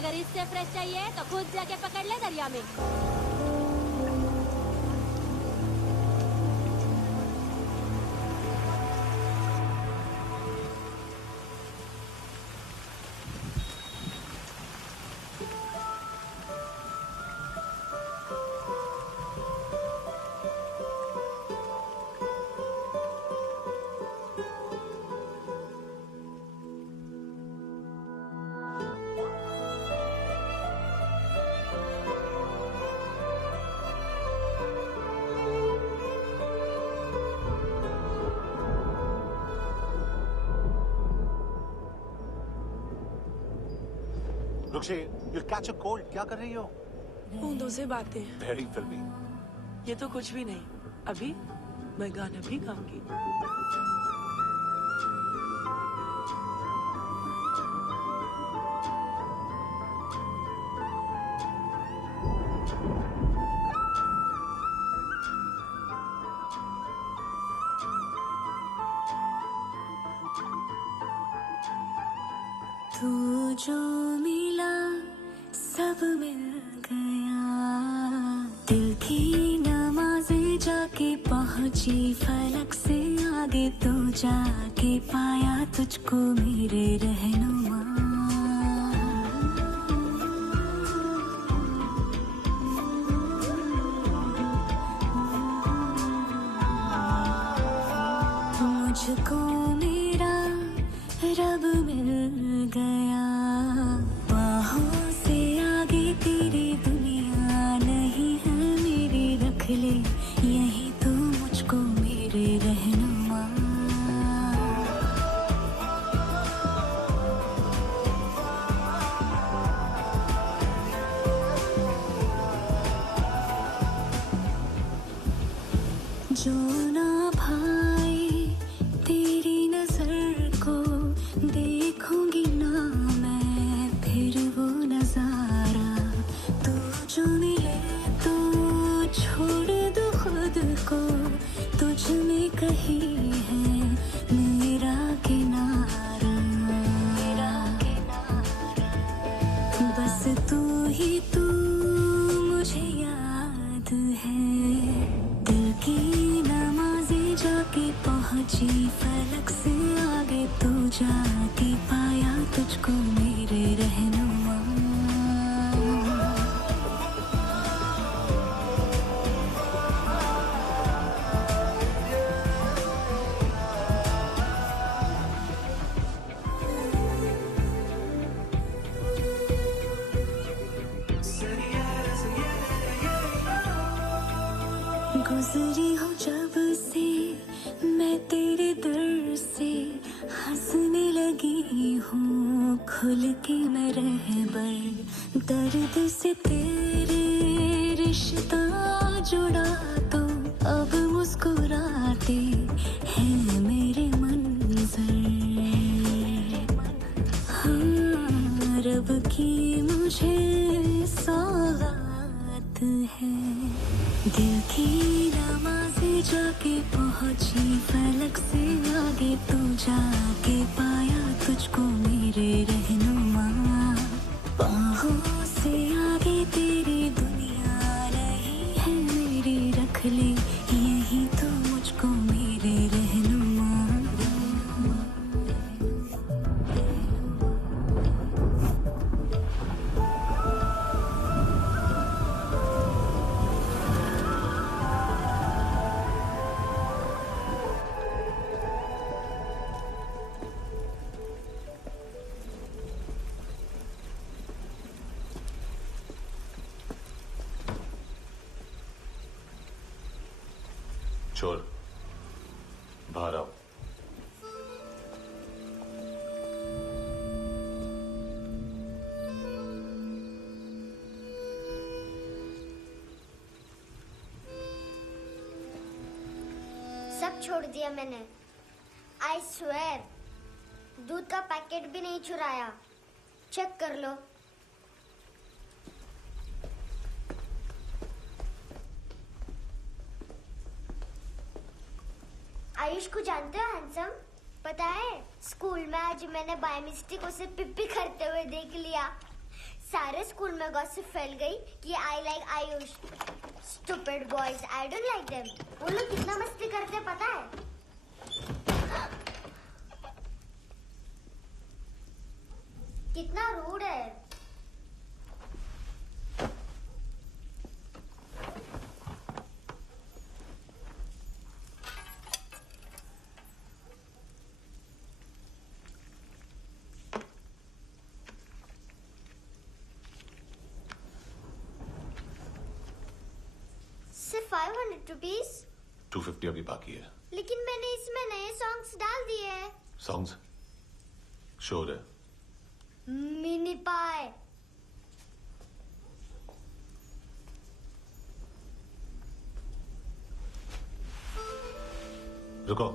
अगर इससे फ्रेश चाहिए तो खुद जाके पकड़ ले दरिया में। रुक्षी, you'll catch a cold. क्या कर रही हो? बूंदों से बातें। Very filmy. ये तो कुछ भी नहीं। अभी मैं गाना भी गाऊंगी। तू जो मिला सब मिल गया, दिल की नमाज़ें जाके पहुंची फलक से आगे, तो जाके पाया तुझको मेरे रहनुमा। मुझको मेरा रब मिल गया, बाहों से आगे तेरी दुनिया नहीं है मेरी, रख ले यही तो मुझको मेरे रहनुमा। जो ना भाई तेरी नजर को देखूंगी ना मैं फिर वो नजारा, तू जो मिले तो छोड़ दो खुद को, तुझ में कहीं है मेरा किनारा, मेरा किनारा। बस तू ही तू मुझे याद है, दिल की नमाज़ें जाके पहुंची फलक से आगे, तो जाके पाया तुझको मेरे रहनुमा। गुजरी हो जब से मैं तेरे दर से, हंसने लगी हूँ खुल के मैं रहबर, दर्द से तेरे रिश्ता जुड़ा, तो अब मुस्कुराते हैं मेरे मंजर। हाँ, रब की मुझे सौगात है, दिल की नमाज़ें जाके पहुंची फलक से आगे, तो जाके पाया तुझको मेरे रहनुमा। बाहों से आगे तेरी दुनिया नहीं है मेरी, रख ले यही तो मुझको मेरे रहनुमा। चोर, बाहर आओ। सब छोड़ दिया मैंने, आई स्वेर। दूध का पैकेट भी नहीं चुराया, चेक कर लो। आयुष को जानते हो हैंडसम? पता है स्कूल में आज मैंने बाय मिस्टेक उसे पिप्पी करते हुए देख लिया। सारे स्कूल में गॉसिप फैल गई कि I like Ayush. Stupid boys, I don't like them. वो लोग कितना मस्ती करते हैं पता है? कितना रूड है। सिर्फ 500 रुपीज? 250 अभी बाकी है। लेकिन मैंने इसमें नए सॉन्ग्स डाल दिए हैं। सॉन्ग्स? श्योर है? मिनी पाए। रुको।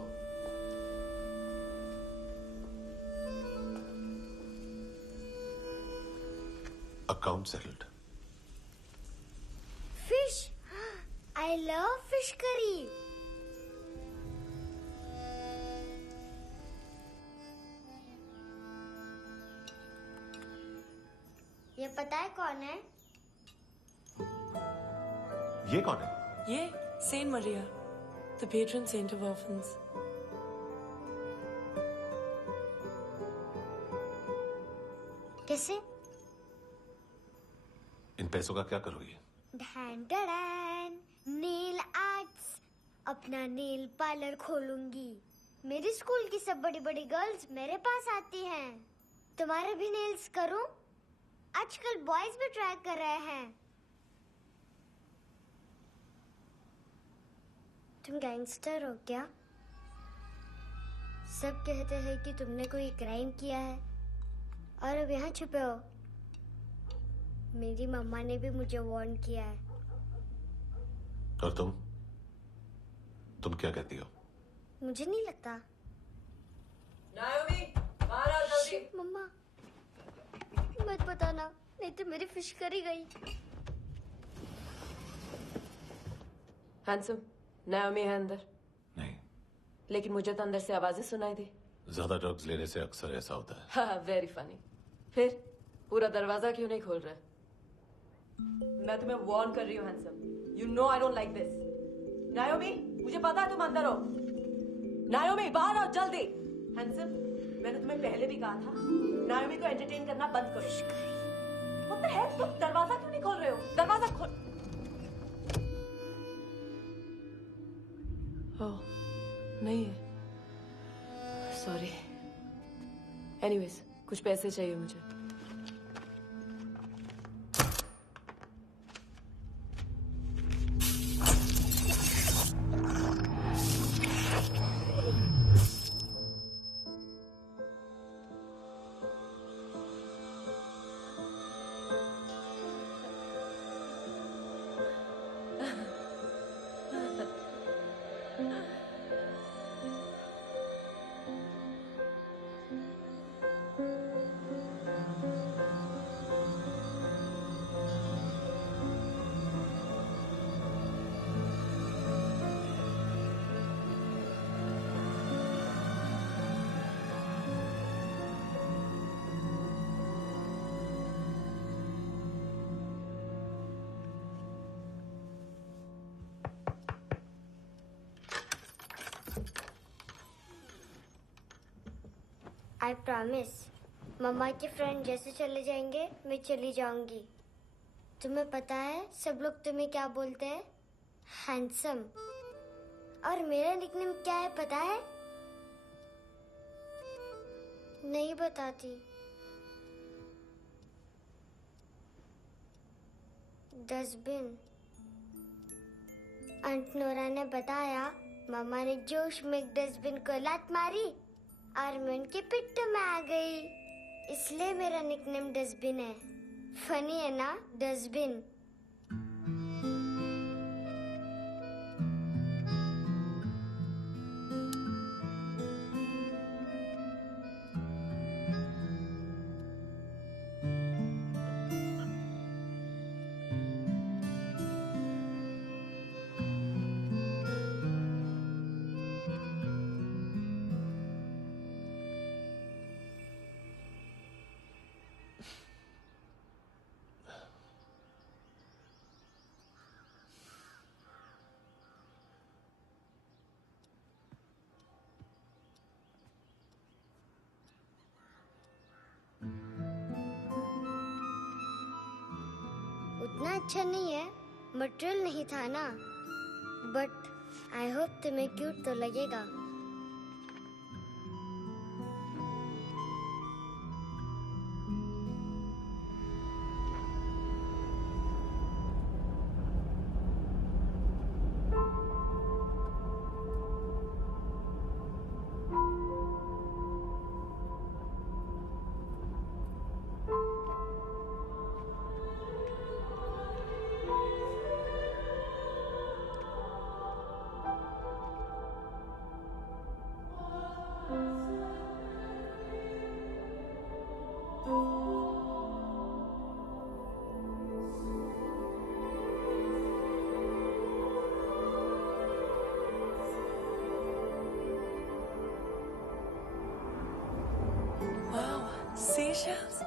Account settled. Fish, I love fish curry. ये पता है कौन है? ये कौन है? ये saint Maria, the patron saint of orphans. कैसे? इन पैसों का क्या करोगी? ढैन ढैन, नेल आर्ट्स। अपना नेल पार्लर खोलूंगी। मेरे स्कूल की सब बड़ी बड़ी गर्ल्स मेरे पास आती हैं। तुम्हारे भी नेल्स करूं? आजकल बॉयज भी ट्राई कर रहे हैं। तुम गैंगस्टर हो क्या? सब कहते हैं कि तुमने कोई क्राइम किया है और अब यहाँ छुपे हो। मेरी मम्मा ने भी मुझे वार्न किया है। और तुम क्या कहती हो? मुझे नहीं लगता। नायोमी, बाहर आओ जल्दी। शिट, मम्मा मत बताना, नहीं तो मेरी फिश करी गई। हैंडसम, नायोमी है अंदर। नहीं। लेकिन मुझे तो अंदर से आवाजें सुनाई दी। ज्यादा ड्रग्स लेने से अक्सर ऐसा होता है। हाँ, वेरी फनी। फिर पूरा दरवाजा क्यों नहीं खोल रहा? मैं तुम्हें वार्न कर रही हूँ handsome. You know I don't like this. नायोमी, मुझे पता है तुम अंदर हो। नायोमी, बाहर आओ जल्दी। हैंडसम, मैंने तुम्हें पहले भी कहा था नायोमी को एंटरटेन करना बंद करो। What the hell? तुम दरवाजा क्यों नहीं खोल रहे हो? दरवाजा खोल। ओह, नहीं है। सॉरी। एनीवेज, कुछ पैसे चाहिए मुझे। आई प्रॉमिस, मम्मा के फ्रेंड जैसे चले जाएंगे मैं चली जाऊंगी। तुम्हें पता है सब लोग तुम्हें क्या बोलते हैं? हैंडसम। और मेरा निकनेम क्या है पता है? नहीं बताती। डस्टबिन। आंट नोरा ने बताया मामा ने जोश में एक डस्टबिन को लात मारी और मैं उनके पिट्ठ में आ गई, इसलिए मेरा निकनेम डस्टबिन है। फनी है ना डस्टबिन? अच्छा नहीं है, मटेरियल नहीं था ना, बट आई होप तुम्हें क्यूट तो लगेगा। Wow, seashells.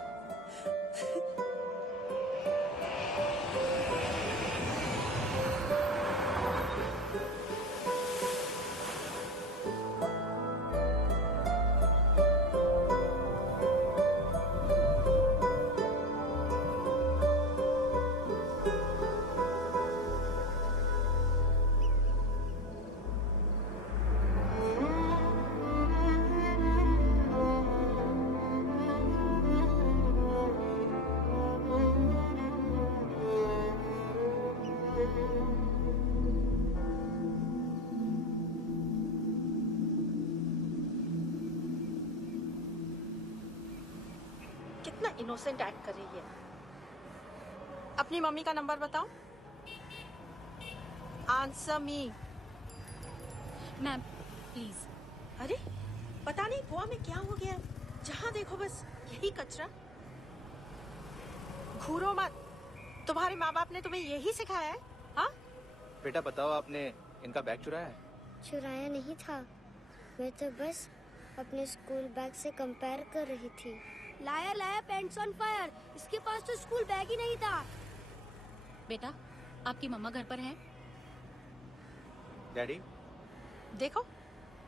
कितना इनोसेंट एक्ट कर रही है। अपनी मम्मी का नंबर बताओ। Answer me. Ma'am please. अरे पता नहीं गोवा में क्या हो गया, जहाँ देखो बस यही कचरा। घूरो मत, तुम्हारे माँ बाप ने तुम्हें यही सिखाया है? हाँ बेटा बताओ, आपने इनका बैग चुराया है? चुराया नहीं था, मैं तो बस अपने स्कूल बैग से कंपेयर कर रही थी। लाया लाया पेंट्स ऑन फायर, इसके पास तो स्कूल बैग ही नहीं था। बेटा आपकी मम्मा घर पर है? डैडी? देखो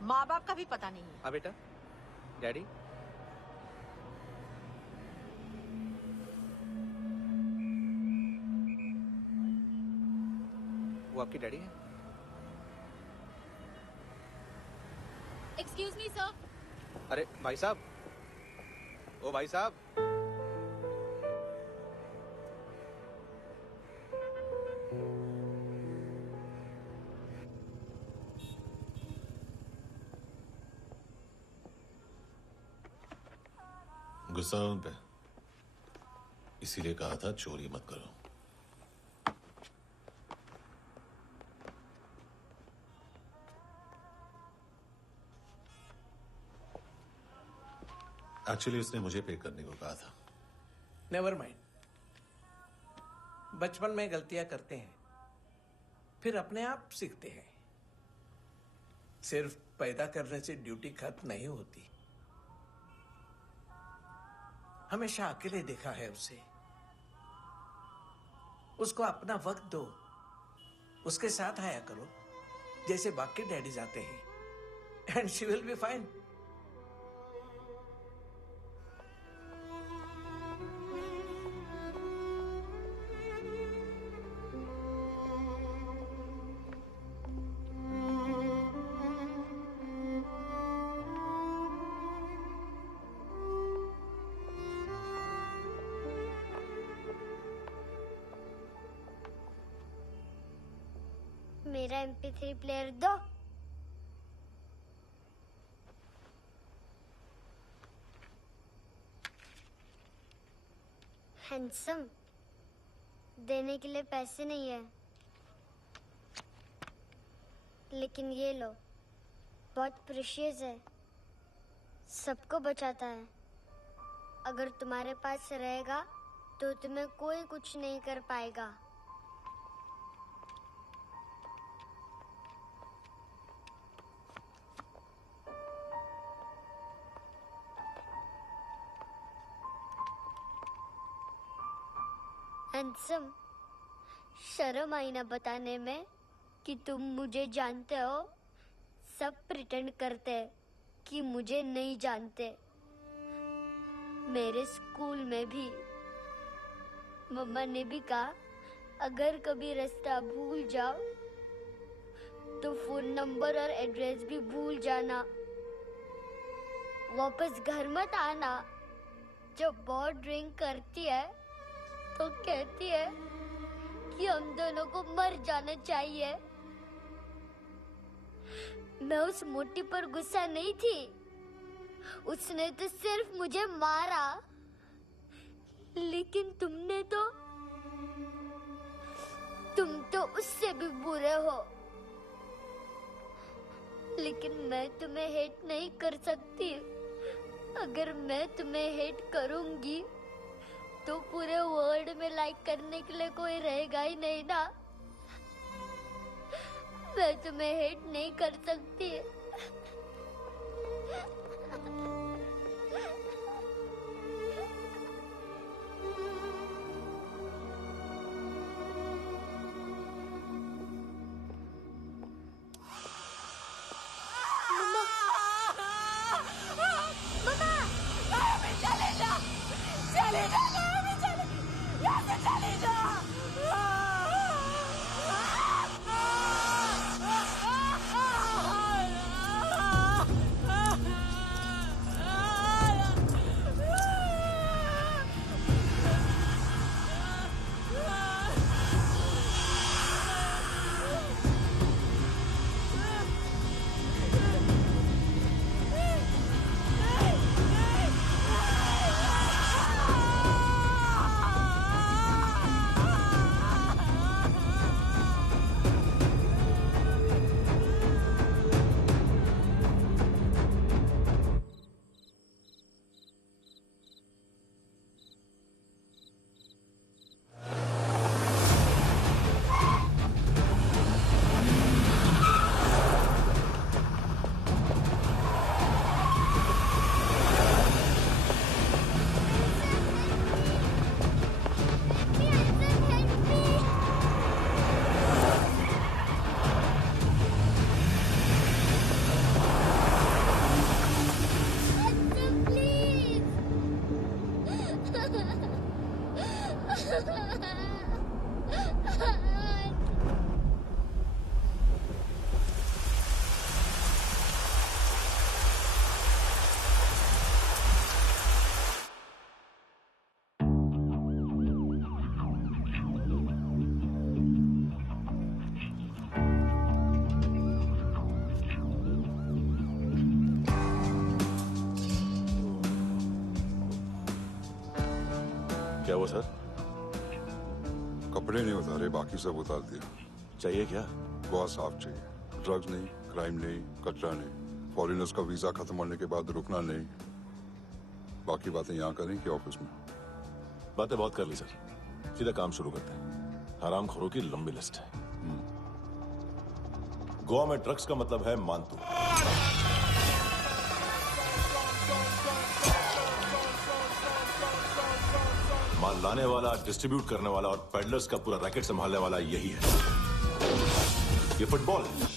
माँ बाप का भी पता नहीं है। हाँ बेटा। डैडी? वो आपकी डैडी है? Excuse me sir. अरे भाई साहब, ओ भाई साहब। गुस्सा उन पे, इसीलिए कहा था चोरी मत करो। एक्चुअली उसने मुझे पे करने को कहा था। नेवर माइंड, बचपन में गलतियां करते हैं, फिर अपने आप सीखते हैं। सिर्फ पैदा करने से ड्यूटी खत्म नहीं होती। हमेशा अकेले देखा है उसे। उसको अपना वक्त दो, उसके साथ आया करो जैसे बाकी डैडी जाते हैं, and she will be fine. मेरा MP3 प्लेयर दो। हैंडसम, देने के लिए पैसे नहीं है, लेकिन ये लो, बहुत प्रेशियस है, सबको बचाता है। अगर तुम्हारे पास रहेगा तो तुम्हें कोई कुछ नहीं कर पाएगा। हैंडसम, शर्म आई ना बताने में कि तुम मुझे जानते हो। सब प्रिटेंड करते हैं कि मुझे नहीं जानते। मेरे स्कूल में भी मम्मा ने भी कहा, अगर कभी रास्ता भूल जाओ तो फोन नंबर और एड्रेस भी भूल जाना। वापस घर मत आना। जब बहुत ड्रिंक करती है तो कहती है कि हम दोनों को मर जाना चाहिए। मैं उस मोटी पर गुस्सा नहीं थी, उसने तो सिर्फ मुझे मारा। लेकिन तुम तो उससे भी बुरे हो। लेकिन मैं तुम्हें हेट नहीं कर सकती। अगर मैं तुम्हें हेट करूंगी तो पूरे वर्ल्ड में लाइक करने के लिए कोई रहेगा ही नहीं ना। मैं तुम्हें हेट नहीं कर सकती। क्या हुआ सर? कपड़े नहीं उतारे, बाकी सब उतार दिया। चाहिए क्या? बहुत साफ चाहिए। ड्रग्स नहीं, क्राइम नहीं, कचरा नहीं। फॉरेनर्स का वीजा खत्म होने के बाद रुकना नहीं। बाकी बातें यहाँ करें कि ऑफिस में? बातें बहुत कर ली सर, सीधा काम शुरू करते हैं। हरामखोरों की लंबी लिस्ट है। गोवा में ड्रग्स का मतलब है मानतू। माल लाने वाला, डिस्ट्रीब्यूट करने वाला और पेडलर्स का पूरा रैकेट संभालने वाला यही है। ये फुटबॉल है,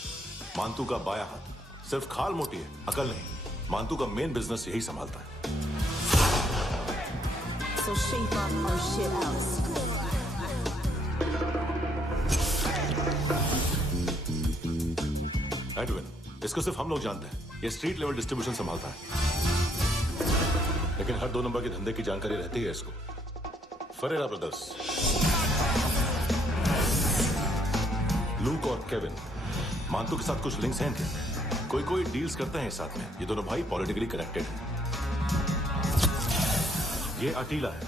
मानतू का बाया हाथ। सिर्फ खाल मोटी है, अकल नहीं। मानतू का मेन बिजनेस यही संभालता है। So shape up our shit out. Edwin, इसको सिर्फ हम लोग जानते हैं। ये स्ट्रीट लेवल डिस्ट्रीब्यूशन संभालता है, लेकिन हर 2 नंबर के धंधे की जानकारी रहती है इसको। फरेरा ब्रदर्स, लूक और केविन, मानतू के साथ कुछ लिंक्स हैं इनके। कोई डील्स करते हैं साथ में। ये दोनों भाई पॉलिटिकली कनेक्टेड हैं। ये अटीला है,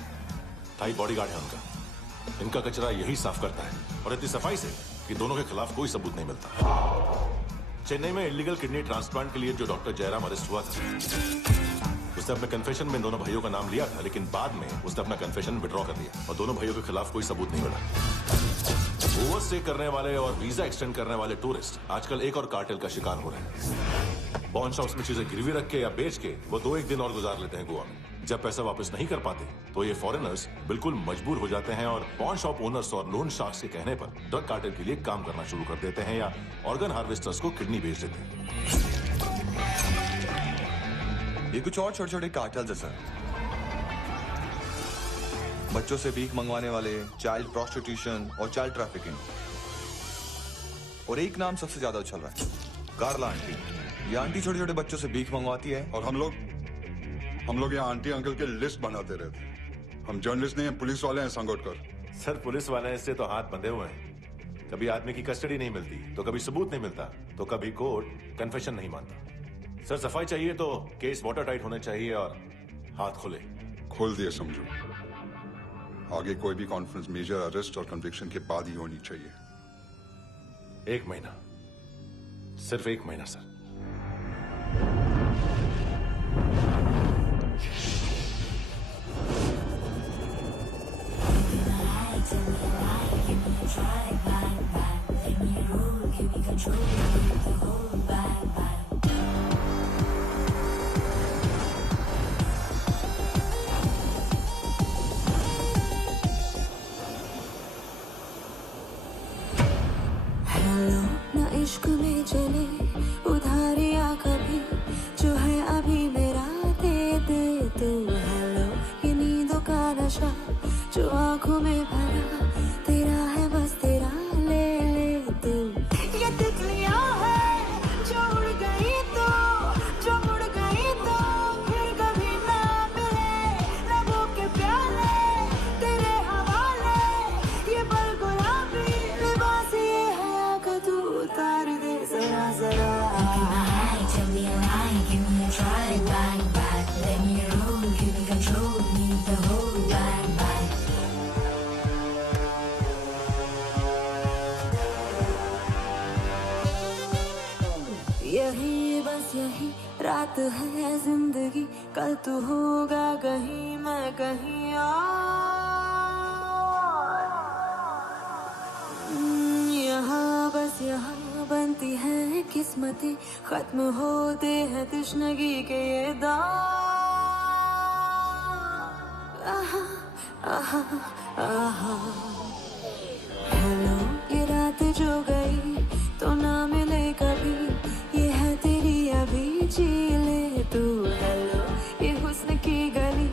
थाई बॉडीगार्ड है उनका। इनका कचरा यही साफ करता है, और इतनी सफाई से कि दोनों के खिलाफ कोई सबूत नहीं मिलता। चेन्नई में इलीगल किडनी ट्रांसप्लांट के लिए जो डॉक्टर जयराम अरेस्ट हुआ था, उसने अपने कन्फेशन में दोनों भाइयों का नाम लिया था, लेकिन बाद में उसने अपना कन्फेशन विड्रॉ कर दिया और दोनों भाइयों के खिलाफ कोई सबूत नहीं मिला। ओवरस्टे करने वाले और वीजा एक्सटेंड करने वाले टूरिस्ट आजकल एक और कार्टेल का शिकार हो रहे हैं। पॉन शॉप्स में चीजें गिरवी रख के या बेच के वो 2-1 दिन और गुजार लेते हैं गोवा में। जब पैसा वापस नहीं कर पाते तो ये फॉरेनर्स बिल्कुल मजबूर हो जाते हैं और पॉन शॉप ओनर्स और लोन शार्क्स के कहने पर ड्रग कार्टेल के लिए काम करना शुरू कर देते हैं या ऑर्गन हार्वेस्टर्स को किडनी बेच देते हैं। ये कुछ और छोटे-छोटे कार्टेल्स है सर। बच्चों से भीख मंगवाने वाले, चाइल्ड प्रोस्टिट्यूशन और चाइल्ड ट्रैफिकिंग। और एक नाम सबसे ज्यादा उछल रहा है, कार्ला आंटी। ये आंटी छोटे छोटे बच्चों से भीख मंगवाती है। और हम लोग यहाँ आंटी अंकल के लिस्ट बनाते रहते। हम जर्नलिस्ट नहीं हैं, पुलिस वाले हैं संगोटकर। सर पुलिस वाले से तो हाथ बंधे हुए हैं। कभी आदमी की कस्टडी नहीं मिलती, तो कभी सबूत नहीं मिलता, तो कभी कोर्ट कन्फेशन नहीं मानता। सर सफाई चाहिए तो केस वाटर टाइट होने चाहिए और हाथ खुले। खोल दिए समझो। आगे कोई भी कॉन्फ्रेंस मेजर अरेस्ट और कन्विक्शन के बाद ही होनी चाहिए। 1 महीना, सिर्फ 1 महीना सर। हेलो ना इश्क में चले उधारिया कभी, जो है अभी मेरा दे दे तू। हेलो ये नींदों का नशा जो आंखों में भरा, तेरा है बस तेरा, ले ले तू। ये तितलियां है जो उड़ गई तो, जो मुड़ गई तो फिर कभी ना मिले। लबों के प्याले तेरे हवाले, ये पल गुलाबी लिबास ये है कि तू उतार दे जरा जरा। Tell me a lie, give me a try, bang bang, let me roll, give me control, need the whole bang bang. यही बस यही रात है जिंदगी, कल तू होगा कहीं मैं कहीं और। यहाँ बस यहाँ बनती है किस्मतें, खत्म होते हैं तश्नगी के ये दाग। आहा आहा आहा। हेलो ये रात जो गई तो ना मिले कभी, ये है तेरी अभी, जी ले तू। हेलो ये हुस्न की गली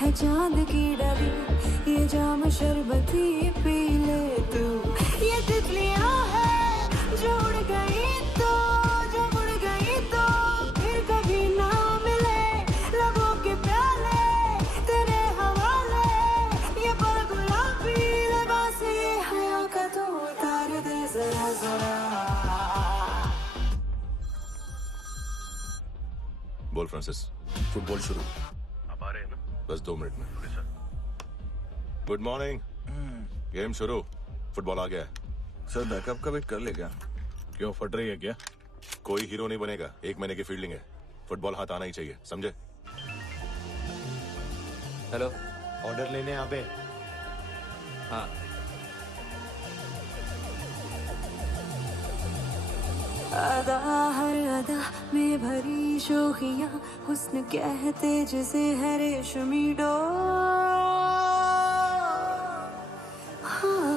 है चांद की डली, ये जाम शरबती पी ले तू। ये तितलियां है जो उड़ गई तो, जो उड़ गई तो फिर कभी ना मिले। लबों के प्याले तेरे हवाले, ये पल गुलाबी लिबास ये हया का तू उतार दे जरा जरा। बोल फ्रांसिस। फुटबॉल शुरू। आप आ रहे हैं ना? बस 2 मिनट में। सर। Good morning. गेम शुरू। फुटबॉल आ गया है। सर बैकअप का वेट कर ले क्या? क्यों, फट रही है क्या? कोई हीरो नहीं बनेगा, 1 महीने की फील्डिंग है। फुटबॉल हाथ आना ही चाहिए, समझे? हेलो, ऑर्डर लेने आबे। हाँ। अदा हर अदा में भरी शोखियां, हुस्न कहते जिसे है रेशमी डोर। हाँ,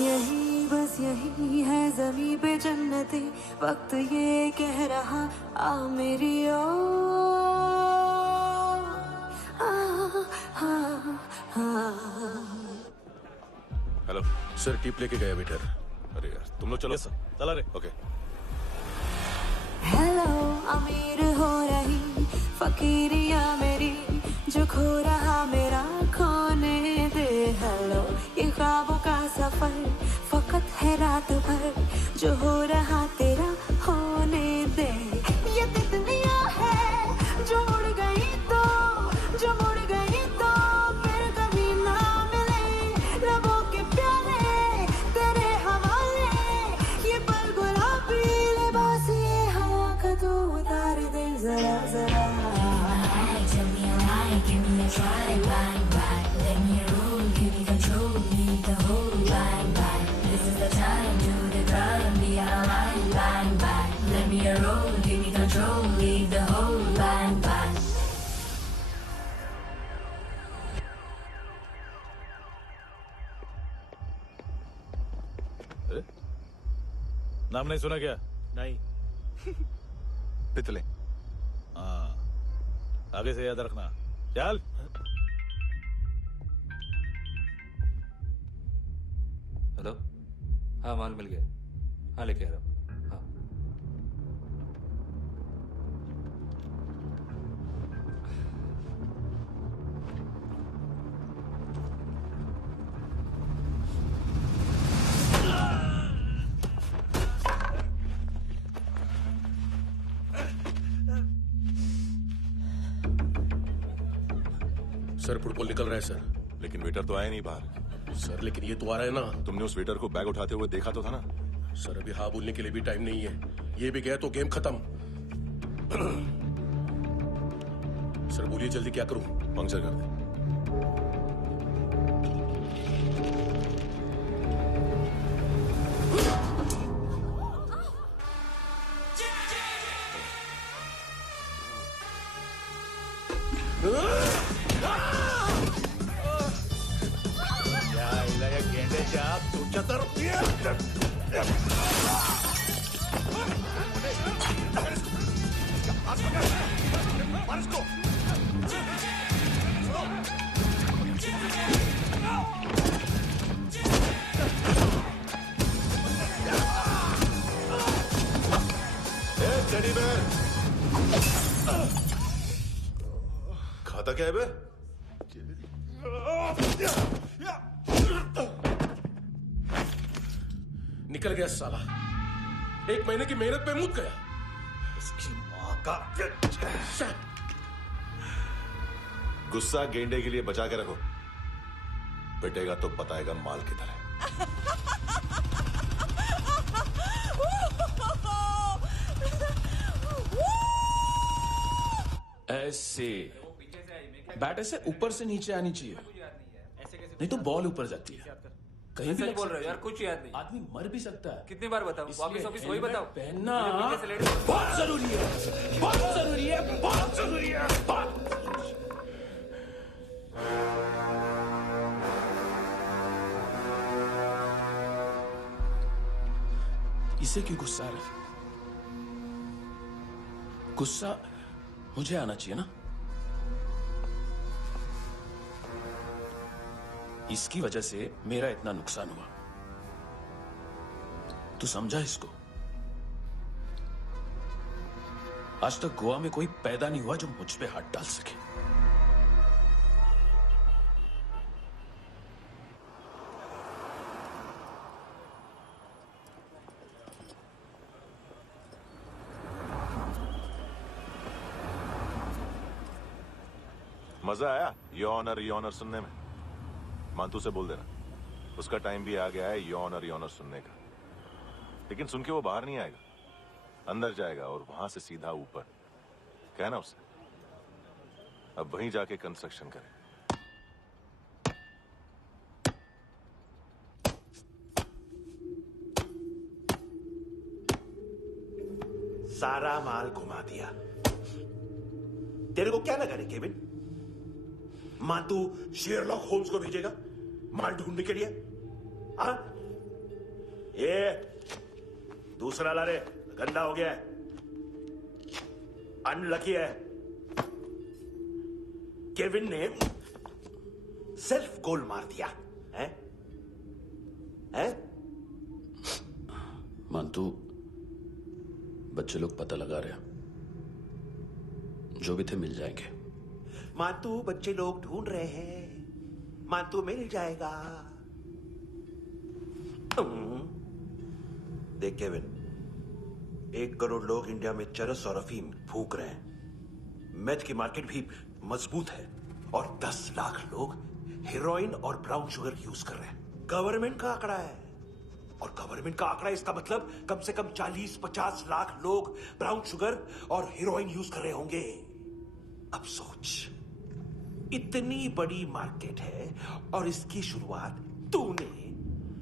यही बस यही है ज़मीं पे जन्नते, वक्त ये कह रहा आ मेरी ओर। हेलो सर, टिप लेके गया वेटर। अरे यार तुम लोग चलो। सर चला रे। ओके। हेलो अमीर हो रही फकीरिया मेरी, जो खो रहा मेरा खोने दे। हेलो ये ख्वाबों का सफर फकत है रात भर, जो हो रहा तेरा होने दे। ये तितलियां है जो उड़ गई तो, जो मुड़ गई तो फिर कभी ना मिले। लबों के प्याले तेरे हवाले, ये पल गुलाबी लिबास ये हवा का तू उतार दे जरा जरा। Tell me a lie, give me a try, bang bang, let me roll, give me control, need the whole bang bang. This is the time, do the crime, be alive, bang bang, let me roll, give me control, leave the whole bang bang. नाम नहीं सुना क्या? नहीं। पितले। हाँ, आगे से याद रखना। चल। हाँ माल मिल गया। हाँ लेके आ रहा हूँ। हाँ सर फुटबॉल निकल रहा है सर। लेकिन वेटर तो आया नहीं बाहर। सर लेकिन ये तो आ रहा है ना। तुमने उस वेटर को बैग उठाते हुए देखा तो था ना। सर अभी हाँ बोलने के लिए भी टाइम नहीं है। ये भी गया तो गेम खत्म। सर बोलिए जल्दी क्या करूं? पंक्चर कर दे। खाता क्या है बे? निकल गया साला। 1 महीने की मेहनत पे मुक गया। उसकी माँ का गुस्सा गेंडे के लिए बचा के रखो। पिटेगा तो बताएगा माल किधर है। ऐसे बैट ऐसे ऊपर से नीचे आनी चाहिए, नहीं तो बॉल ऊपर जाती है। कहीं भी बोल रहे हो यार, कुछ याद नहीं। आदमी मर भी सकता है। कितनी बार बताओ? वापिस वापिस वही बताओ। पहनना बहुत जरूरी है, बहुत जरूरी है, बहुत जरूरी है, बहुत। इसे क्यों गुस्सा आ रहा? गुस्सा मुझे आना चाहिए ना। इसकी वजह से मेरा इतना नुकसान हुआ। तू समझा इसको? आज तक गोवा में कोई पैदा नहीं हुआ जो मुझ पे हाथ डाल सके। मजा आया यॉनर सुनने में? मांतू से बोल देना उसका टाइम भी आ गया है यॉनर सुनने का। लेकिन सुन के वो बाहर नहीं आएगा, अंदर जाएगा और वहां से सीधा ऊपर। कहना उसे अब वहीं जाके कंस्ट्रक्शन करे। सारा माल घुमा दिया। तेरे को क्या लगा रे केविन? मांतू शेरलॉक होम्स को भेजेगा माल ढूंढने के लिए? हाँ? ये दूसरा ला रे, गंदा हो गया है, अनलकी है। केविन ने सेल्फ गोल मार दिया है? है? मानतू बच्चे लोग पता लगा रहे हैं, जो भी थे मिल जाएंगे। मांतू बच्चे लोग ढूंढ रहे हैं, मांतू मिल जाएगा। देख केविन, 1 करोड़ लोग इंडिया में चरस और अफीम फूंक रहे हैं। मेथ की मार्केट भी मजबूत है और 10 लाख लोग हेरोइन और ब्राउन शुगर यूज कर रहे हैं। गवर्नमेंट का आंकड़ा है, और गवर्नमेंट का आंकड़ा इसका मतलब कम से कम 40-50 लाख लोग ब्राउन शुगर और हेरोइन यूज कर रहे होंगे। अब सोच, इतनी बड़ी मार्केट है और इसकी शुरुआत तूने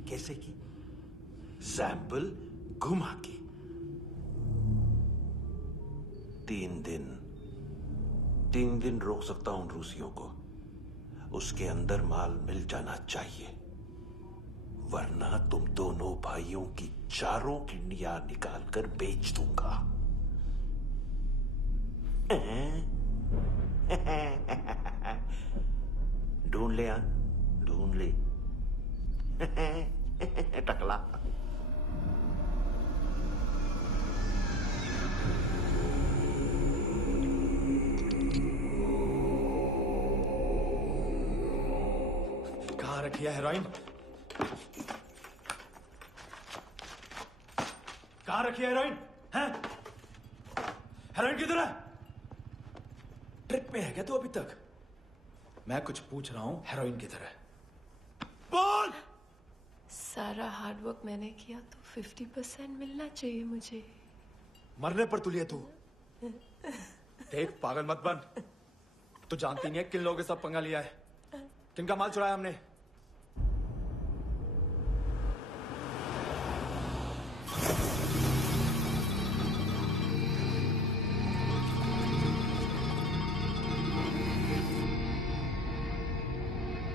कैसे की? सैंपल घुमा के। 3 दिन रोक सकता हूं रूसियों को, उसके अंदर माल मिल जाना चाहिए, वरना तुम दोनों भाइयों की 4 किडनियां निकाल कर बेच दूंगा। ढूंढ ले, ढूंढ ले टकला। रखी है हेरोइन? कहाँ रखी है हेरोइन? हैं? हेरोइन किधर है? ट्रिप में है क्या तू अभी तक? मैं कुछ पूछ रहा हूँ, हेरोइन किधर है? बोल! सारा हार्डवर्क मैंने किया तो 50% मिलना चाहिए मुझे। मरने पर तुलिए तू। देख पागल मत बन। तू जानती नहीं है किन लोगों के साथ पंगा लिया है, किनका माल चुराया हमने।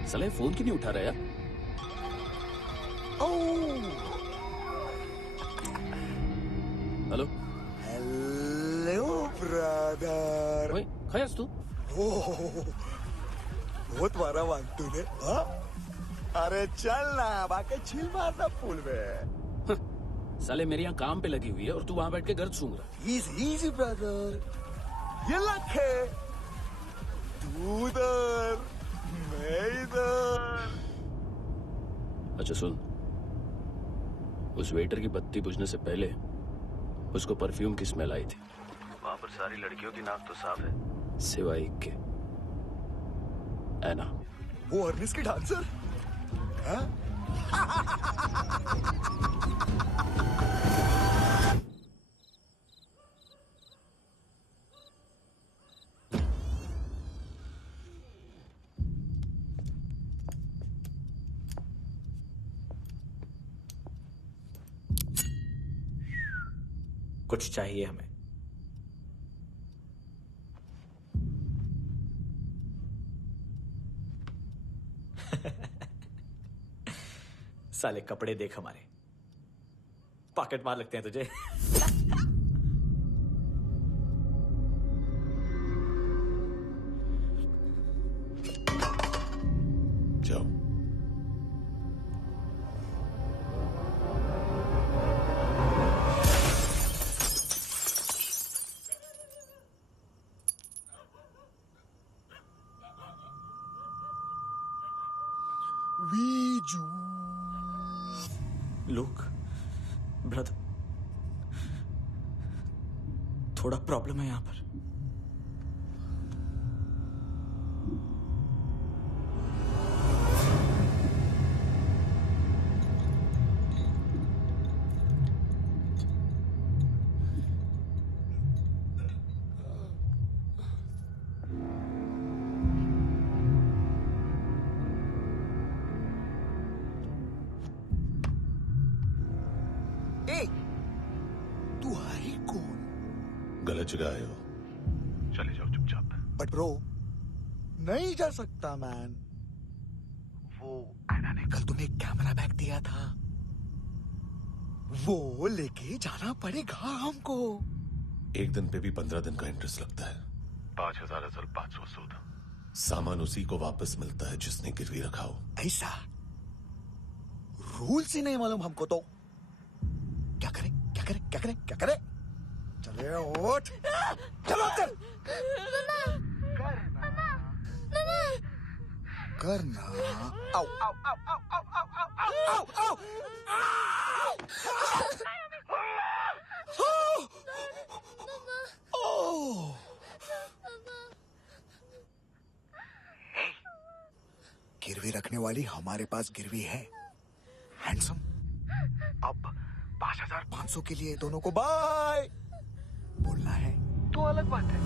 साले फोन क्यों नहीं उठा रहा यार? Hello hello brother. ओए खयास तू? बहुत मारा वांग तूने, हाँ? अरे चल ना, बाकी चिल मारना पूल में। साले मेरे यहाँ काम पे लगी हुई है और तू वहाँ बैठ के गर्द सूंघ रहा। इजी ब्रदर, ये लक है। तू उधर, मैं इधर। अच्छा सुन, उस वेटर की बत्ती बुझने से पहले उसको परफ्यूम की स्मेल आई थी। वहां पर सारी लड़कियों की नाक तो साफ है, सिवाय एक के, ऐना। वो अर्निस की डांसर? हाँ? कुछ चाहिए हमें। साले कपड़े देख हमारे, पॉकेट मार लगते हैं तुझे। जाओ। लुक ब्रदर, थोड़ा प्रॉब्लम है यहाँ पर। तू है कौन? गलत जगह आए हो, चले जाओ चुपचाप। बट ब्रो, नहीं जा सकता मैन। वो ऐना ने कल तुम्हें कैमरा बैग दिया था, वो लेके जाना पड़ेगा हमको। एक दिन पे भी 15 दिन का इंटरेस्ट लगता है। 5,500 सूद। सामान उसी को वापस मिलता है जिसने गिरवी रखा हो। ऐसा रूल्स ही नहीं मालूम हमको तो। क्या करें क्या करें क्या करें क्या करें? चले उठ, चलो चल। करना। आओ आओ आओ आओ आओ आओ आओ आओ आओ। गिरवी रखने वाली हमारे पास गिरवी है। हैंडसम, अब 5,500 के लिए दोनों को बाय बोलना है तो अलग बात है।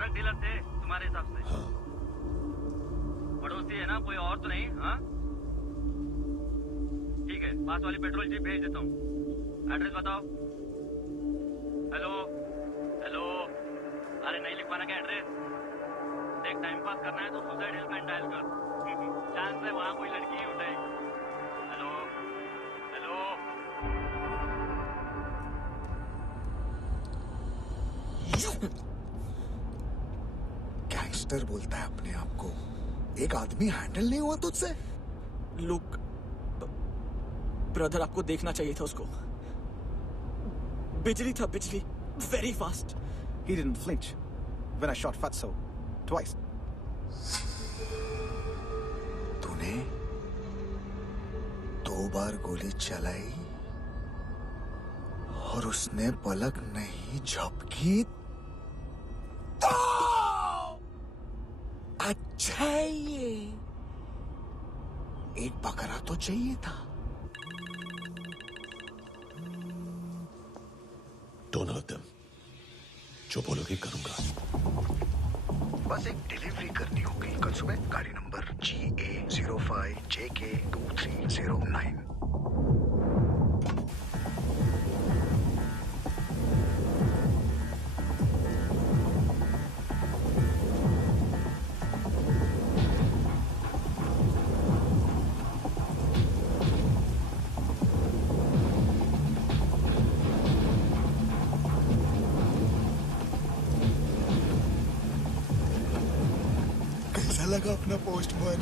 ड्रग डीलर थे तुम्हारे हिसाब से? हाँ। पड़ोसी है ना, कोई और तो नहीं? हाँ ठीक है, पास वाली पेट्रोल जीप भेज देता हूँ। एड्रेस बताओ। हेलो हेलो, अरे नहीं लिख पाना क्या एड्रेस? देख, टाइम पास करना है तो सुसाइड हेल्पलाइन डायल कर। चांस है वहाँ कोई लड़की ही उठाएगी। Hello hello. गैंगस्टर बोलता है अपने आप को। एक आदमी हैंडल नहीं हुआ तुझसे? लुक ब्रदर, आपको देखना चाहिए था उसको। बिजली था, बिजली, very fast. He didn't flinch when I shot Fatso twice. तूने 2 बार गोली चलाई और उसने पलक नहीं झपकी तो अच्छा है ये। एक बकरा तो चाहिए था। Don't hurt them. जो बोलोगे करूंगा। बस एक डिलीवरी करनी होगी कल सुबह। गाड़ी नंबर GA05JK2309। लगा अपना पोस्टमैन।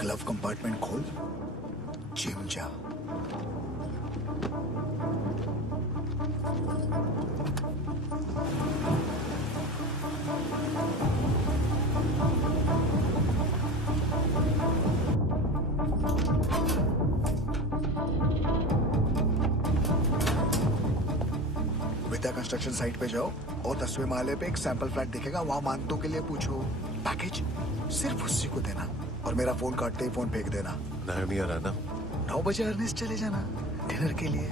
ग्लव कंपार्टमेंट खोल, जिम जा। कंस्ट्रक्शन साइट पे जाओ और 10वें माले पे एक सैंपल फ्लैट दिखेगा, वहां मानतों के लिए पूछो। पैकेज सिर्फ उसी को देना और मेरा फोन काटते ही फोन फेंक देना। नायोमी आ रहा ना? 9 बजे अर्नेस्ट चले जाना डिनर के लिए।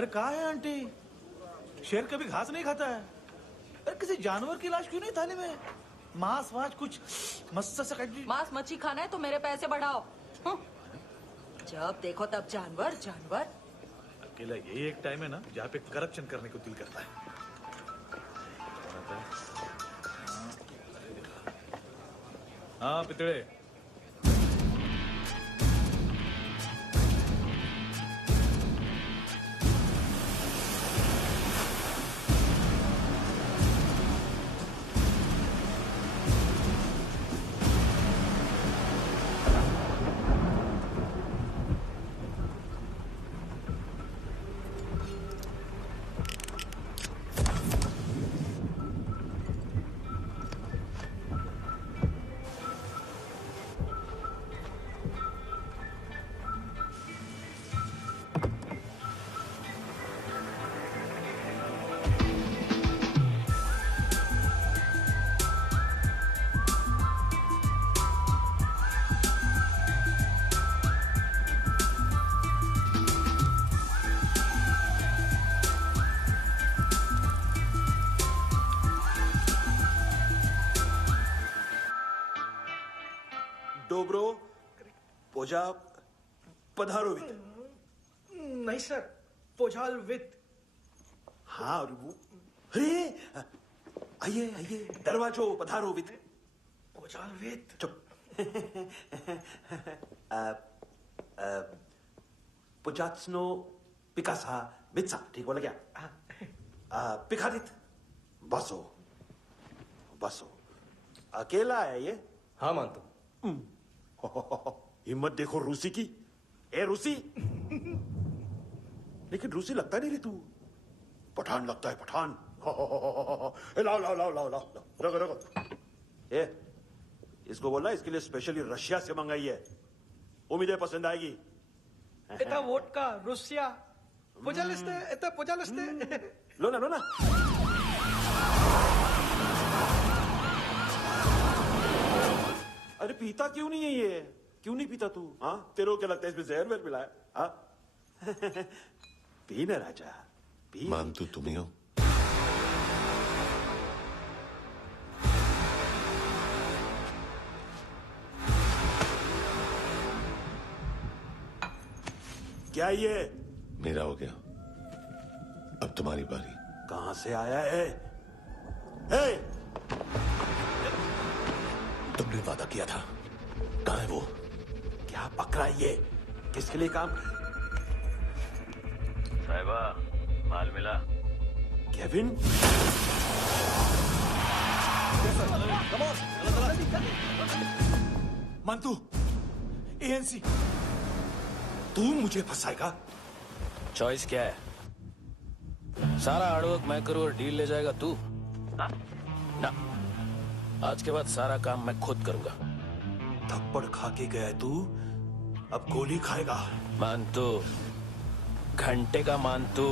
अरे कहाँ है आंटी? शेर कभी घास नहीं खाता है। अरे किसी जानवर की लाश क्यों नहीं थाली में? मांस वास कुछ मस्त से काट। मांस मच्छी खाना है तो मेरे पैसे बढ़ाओ। जब देखो तब जानवर जानवर। अकेला यही एक टाइम है ना जहाँ पे करप्शन करने को दिल करता है। हाँ पितड़े। डोब्रो पोजा पधारोवित। नहीं सर, पोजाल विथ। हाँ और वो, अरे आइए आइए, दरवाजो पधारोवित। पोजाल विथ। चुप। पुचात्सनो पिकासा बित्सा ठीक बोला क्या? पिखादित बसो बसो। अकेला है ये? हाँ मानतो। हिम्मत देखो रूसी की। ए रूसी, लेकिन रूसी लगता नहीं रे तू, पठान लगता है पठान। लाओ लाओ लाओ लाओ लाओ, रखो रखो। ए इसको बोलना इसके लिए स्पेशली रशिया से मंगाई है, उम्मीद है पसंद आएगी। इतना वोडका रुसिया पोजालिस्ते इतना पोजालिस्ते। लो ना लो ना। अरे पीता क्यों नहीं है ये? क्यों नहीं पीता तू? हाँ तेरे को क्या लगता है इसमें जहर वहर मिला है? हाँ पी ना राजा पी। मानतू तुम ही हो? क्या ये? मेरा हो गया, अब तुम्हारी बारी। कहां से आया है? हे! तुमने वादा किया था, कहां है वो? क्या पकड़ा ये? किसके लिए काम? साहिबा माल मिला? केविन? मंतू, एएनसी। तू मुझे फंसाएगा? चॉइस क्या है? सारा हार्डवर्क मैं करूं और डील ले जाएगा तू? ना, आज के बाद सारा काम मैं खुद करूंगा। थप्पड़ खा के गया तू, अब गोली खाएगा। मानतू, घंटे का मानतू,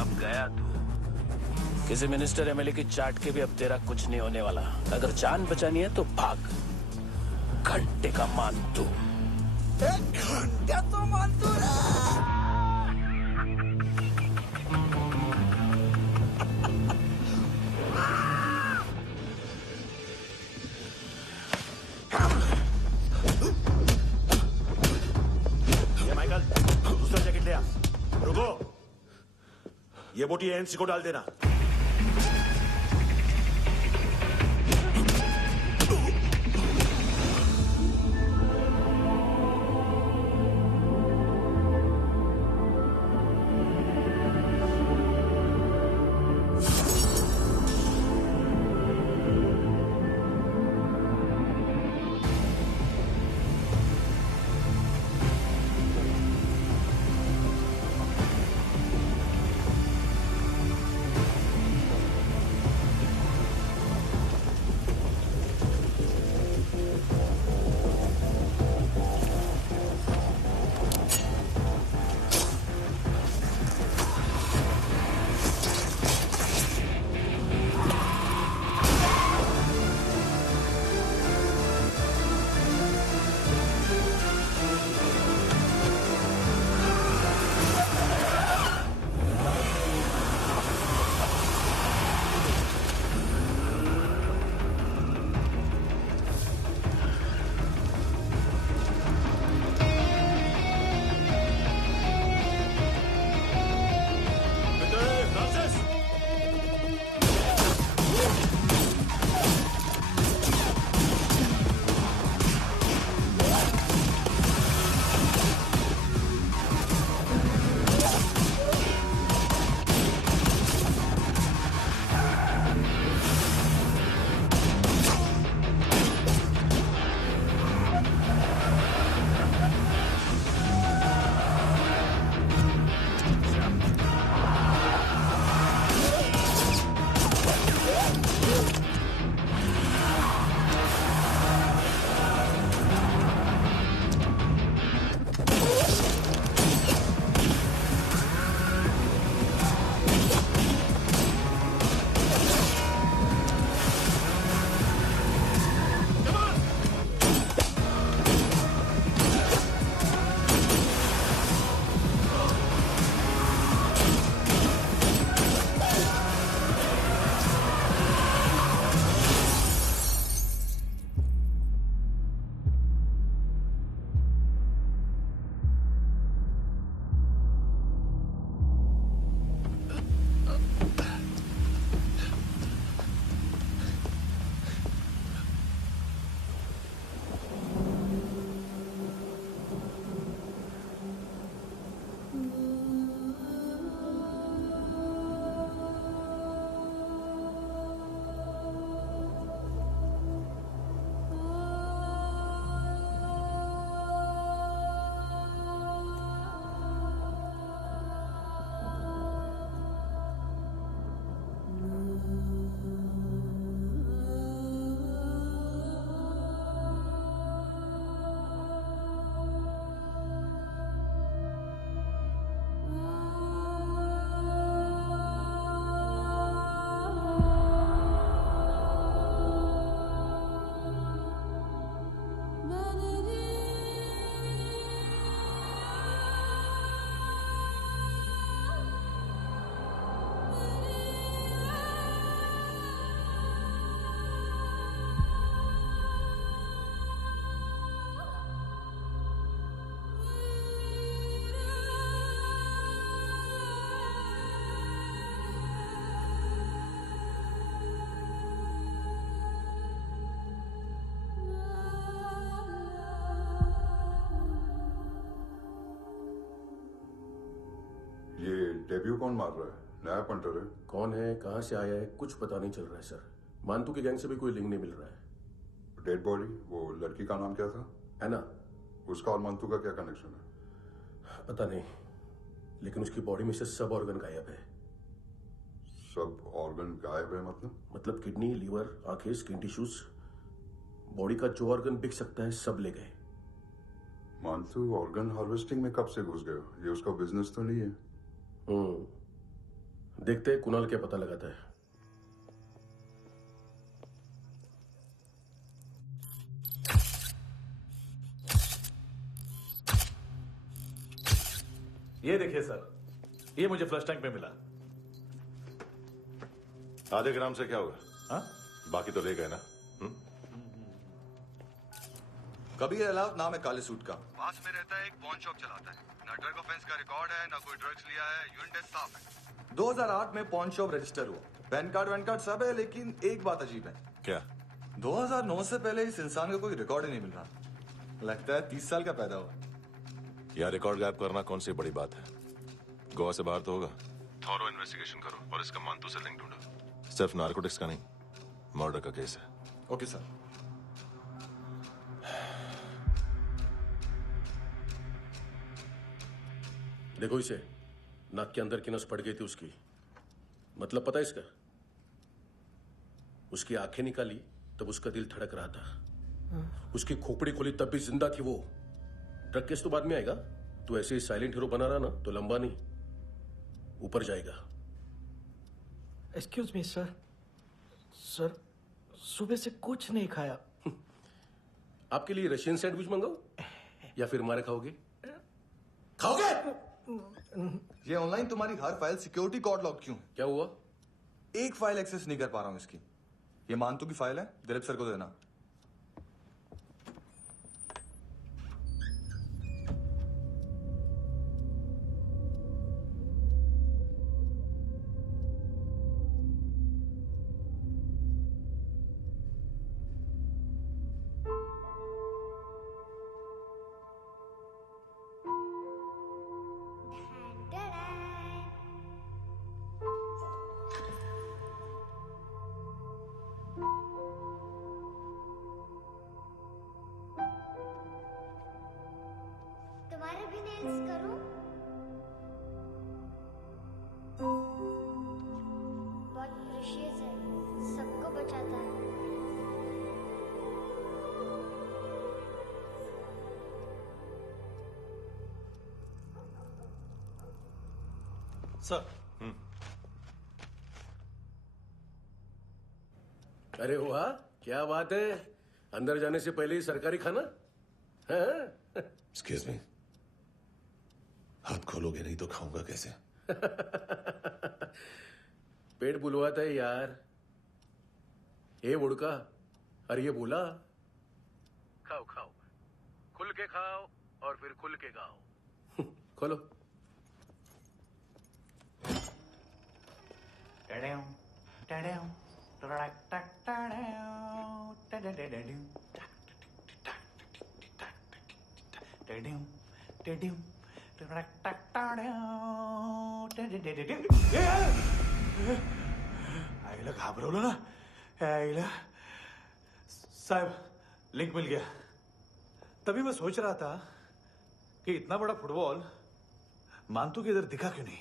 अब गया तू। किसी मिनिस्टर एमएलए की चाट के भी अब तेरा कुछ नहीं होने वाला। अगर जान बचानी है तो भाग। घंटे का मानतू। घंटा तो मानतू ना। ये माइकल, दूसरा जैकेट ले आ। रुको, ये बोटी एएनसी को डाल देना। डेब्यू कौन मार रहा है? नया पंटर है। कौन है, कहां से आया है, कुछ पता नहीं चल रहा है सर। मानतू की गैंग से भी कोई लिंक नहीं मिल रहा है। डेड बॉडी, वो लड़की का नाम क्या था? एना। उसका और मानतू का क्या कनेक्शन है? पता नहीं, लेकिन उसकी बॉडी में से सब ऑर्गन गायब है। सब ऑर्गन गायब है मतलब किडनी, लीवर, आंखें, स्किन टिश्यूज, बॉडी का जो ऑर्गन बिक सकता है सब ले गए। मानतू ऑर्गन हार्वेस्टिंग में कब से घुस गए? ये उसका बिजनेस तो नहीं है? देखते हैं कुणाल क्या पता लगाता है। ये देखिए सर, ये मुझे फ्लश टैंक में मिला। आधे ग्राम से क्या होगा? हाँ? बाकी तो ले गए ना? कबीर अलाउद नाम है काले सूट का, पास में रहता है, एक पॉन शॉप चलाता है। ना ड्रग ऑफेंस का रिकॉर्ड है, ना कोई ड्रग्स लिया है, यूरिन टेस्ट साफ है। 2008 में पॉन शॉप रजिस्टर हुआ, पैन कार्ड सब है, लेकिन एक बात अजीब है। क्या? 2009 से पहले इस इंसान का कोई रिकॉर्ड ही नहीं मिल रहा। लगता है 30 साल का पैदा हुआ। यार रिकॉर्ड गायब करना कौन सी बड़ी बात है? गोवा से बाहर तो होगा। थॉरो इन्वेस्टिगेशन करो और इसका मानतू से लिंक ढूंढो। सिर्फ नार्कोटिक्स का नहीं, मर्डर का केस है। Okay sir. देखो इसे, नाक के अंदर की नस पड़ गई थी उसकी। मतलब पता है इसका? उसकी आंखें निकाली तब उसका दिल धड़क रहा था। उसकी खोपड़ी खोली तब भी जिंदा थी वो। ड्रग केस तो बाद में आएगा। तो ऐसे ही साइलेंट हीरो बना रहा ना तो लंबा नहीं, ऊपर जाएगा। Excuse me sir. सर, सुबह से कुछ नहीं खाया। आपके लिए रशियन सैंडविच मंगाओ या फिर हमारे खाओगे? खाओगे? ये ऑनलाइन तुम्हारी हर फाइल सिक्योरिटी कॉर्ड लॉक क्यों है? क्या हुआ? एक फाइल एक्सेस नहीं कर पा रहा हूं इसकी। ये मानतू की फाइल है, दिलीप सर को देना। तुम्हारे भी नेल्स करूं? बहुत प्रेशियस है, सबको बचाता है। सर। अरे वाह, क्या बात है। अंदर जाने से पहले ही सरकारी खाना। एक्सक्यूज मी, हाथ खोलोगे नहीं तो खाऊंगा कैसे? पेट बुलवाता है यार। ए बुड़का, अरे ये बोला। खाओ खाओ, खुल के खाओ और फिर खुल के गाओ। खोलो। आईला घाबरवलं ना। आईला साहब, लिंक मिल गया। तभी मैं सोच रहा था कि इतना बड़ा फुटबॉल मानतू के इधर दिखा क्यों नहीं।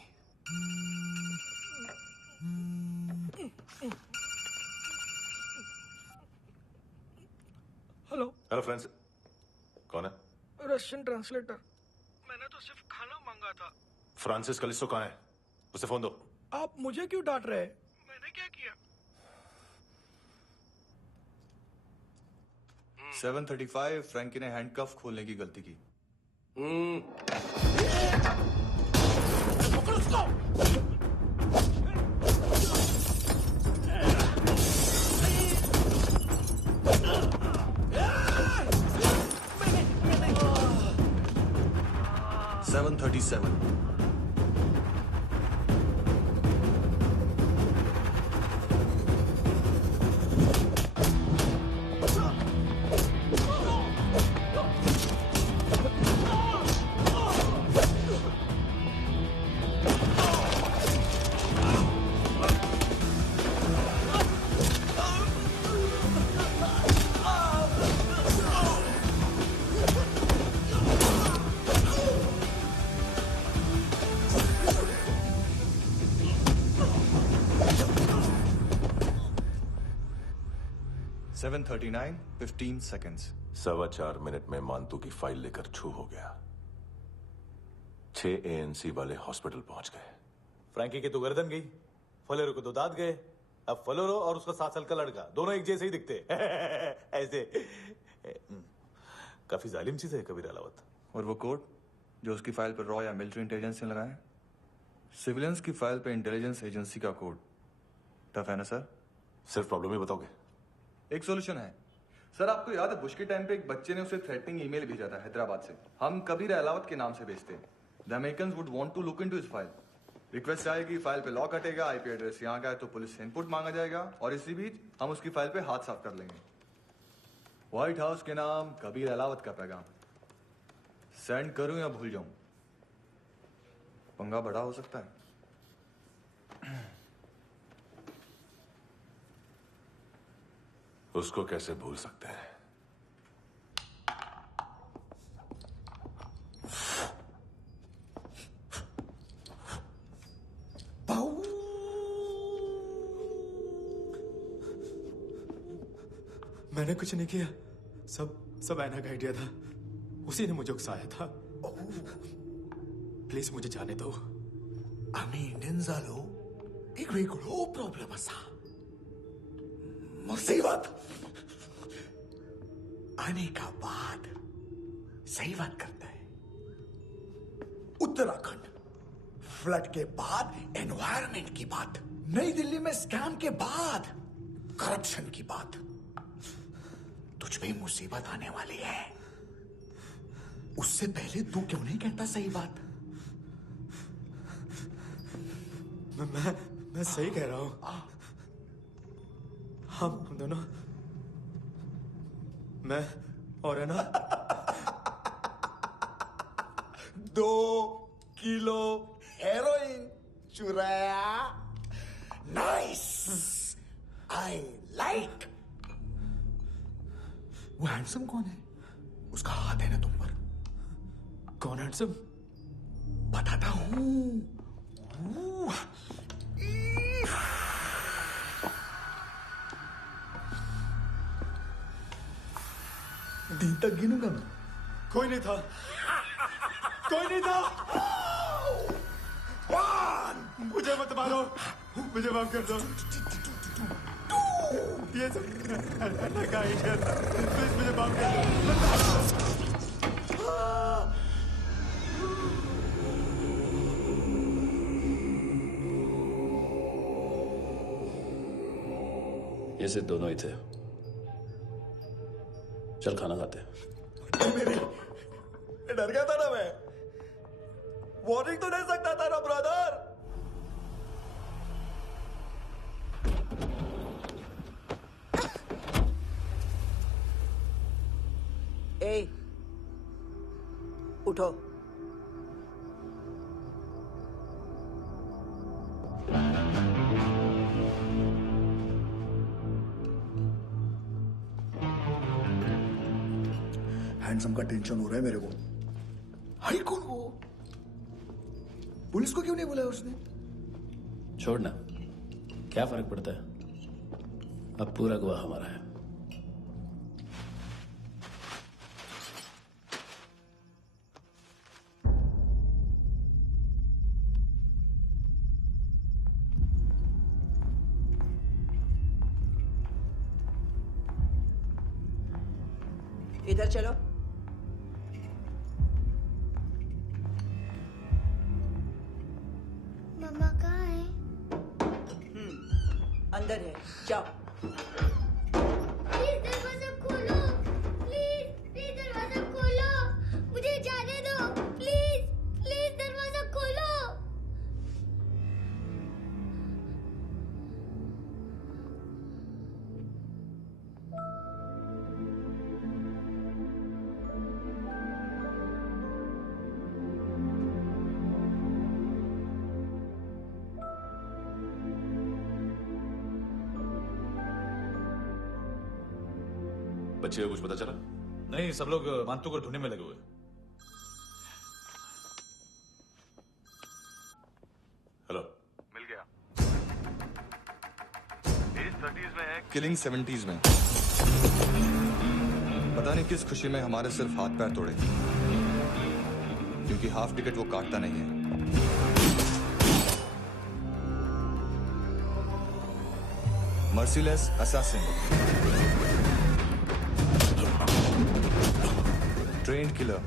हेलो। हेलो फ्रेंड्स, कौन है? Russian translator. मैंने तो सिर्फ खाना मांगा था। फ्रांसिस कलिस्टो कहाँ है? उसे फोन दो। आप मुझे क्यों डांट रहे हैं? मैंने क्या किया? 735 फ्रैंकी ने हैंडकफ खोलने की गलती की। पकड़ उसको। 737 737 7:39, 15 seconds. 4.25 मिनट में मांतू की फाइल लेकर छू हो गया। 6 ANC वाले हॉस्पिटल पहुंच गए। फ्रैंकी की तो गर्दन गई, फलेरो को तो दांत गए। अब फलेरो और उसका 7 साल का लड़का दोनों एक जैसे ही दिखते ऐसे। काफी जालिम चीज है कबीर अलावत। और वो कोड जो उसकी फाइल पर रॉ या मिलिट्री इंटेलिजेंस ने लगाया, सिविलियंस की फाइल पे इंटेलिजेंस एजेंसी का कोड। टफ है ना सर? सिर्फ प्रॉब्लम ही बताओगे? एक सॉल्यूशन है सर। आपको याद है बुश के टाइम पे एक बच्चे ने उसे थ्रेटनिंग ईमेल भेजा था हैदराबाद से। हम कबीर अलावत के नाम से भेजते हैं। The Americans would want to look into his file. Request आएगी, फाइल पे लॉक हटेगा, आईपी एड्रेस यहाँ का है तो पुलिस से इनपुट मांगा जाएगा और इसी बीच हम उसकी फाइल पे हाथ साफ कर लेंगे। व्हाइट हाउस के नाम कबीर अलावत का पैगाम। सेंड करूं या भूल जाऊं? पंगा बड़ा हो सकता है। उसको कैसे भूल सकते हैं? मैंने कुछ नहीं किया, सब ऐना का आइडिया था। उसी ने मुझे उकसाया था। प्लीज मुझे जाने दो। आम्ही इंडियन्स एक वेगळो प्रॉब्लेम असा मुसीबत आने का बाद सही बात करता है। उत्तराखंड फ्लड के बाद एनवायरनमेंट की बात, नई दिल्ली में स्कैम के बाद करप्शन की बात। तुझ पे मुसीबत आने वाली है, उससे पहले तू क्यों नहीं कहता सही बात? मैं सही कह रहा हूं। हम दोनों, मैं और है ना 2 किलो हेरोइन चुराया। Nice, I like. वो हैंडसम कौन है? उसका हाथ है ना तुम पर? कौन हैंडसम? बताता हूं। दिन तक गिनूंगा मैं। कोई नहीं था, कोई नहीं था। मुझे मत मारो, मुझे माफ कर दो। ये सब का आइडिया था। प्लीज मुझे माफ कर दो। ये सिर्फ दोनों ही थे। चल खाना खाते। डर गया था ना मैं। वार्निंग तो दे सकता था ना ब्रदर। ए, उठो। हैंडसम का टेंशन हो रहा है मेरे को। हाई कौन वो? पुलिस को क्यों नहीं बुलाया उसने? छोड़ना, क्या फर्क पड़ता है? अब पूरा गवाह हमारा है। इधर चलो। मम्मा कहाँ है? अंदर है, जाओ। प्लीज दरवाजा खोलो, प्लीज दरवाजा खोलो, मुझे जाने दो। प्लीज दरवाजा खोलो। बच्चे को कुछ पता चला? नहीं, सब लोग मांतू को ढूंढने में लगे हुए। हेलो, मिल गया। एज 30s में है, किलिंग 70s में। पता नहीं किस खुशी में हमारे सिर्फ हाथ पैर तोड़े, क्योंकि हाफ टिकट वो काटता नहीं है। Merciless assassin, trained killer,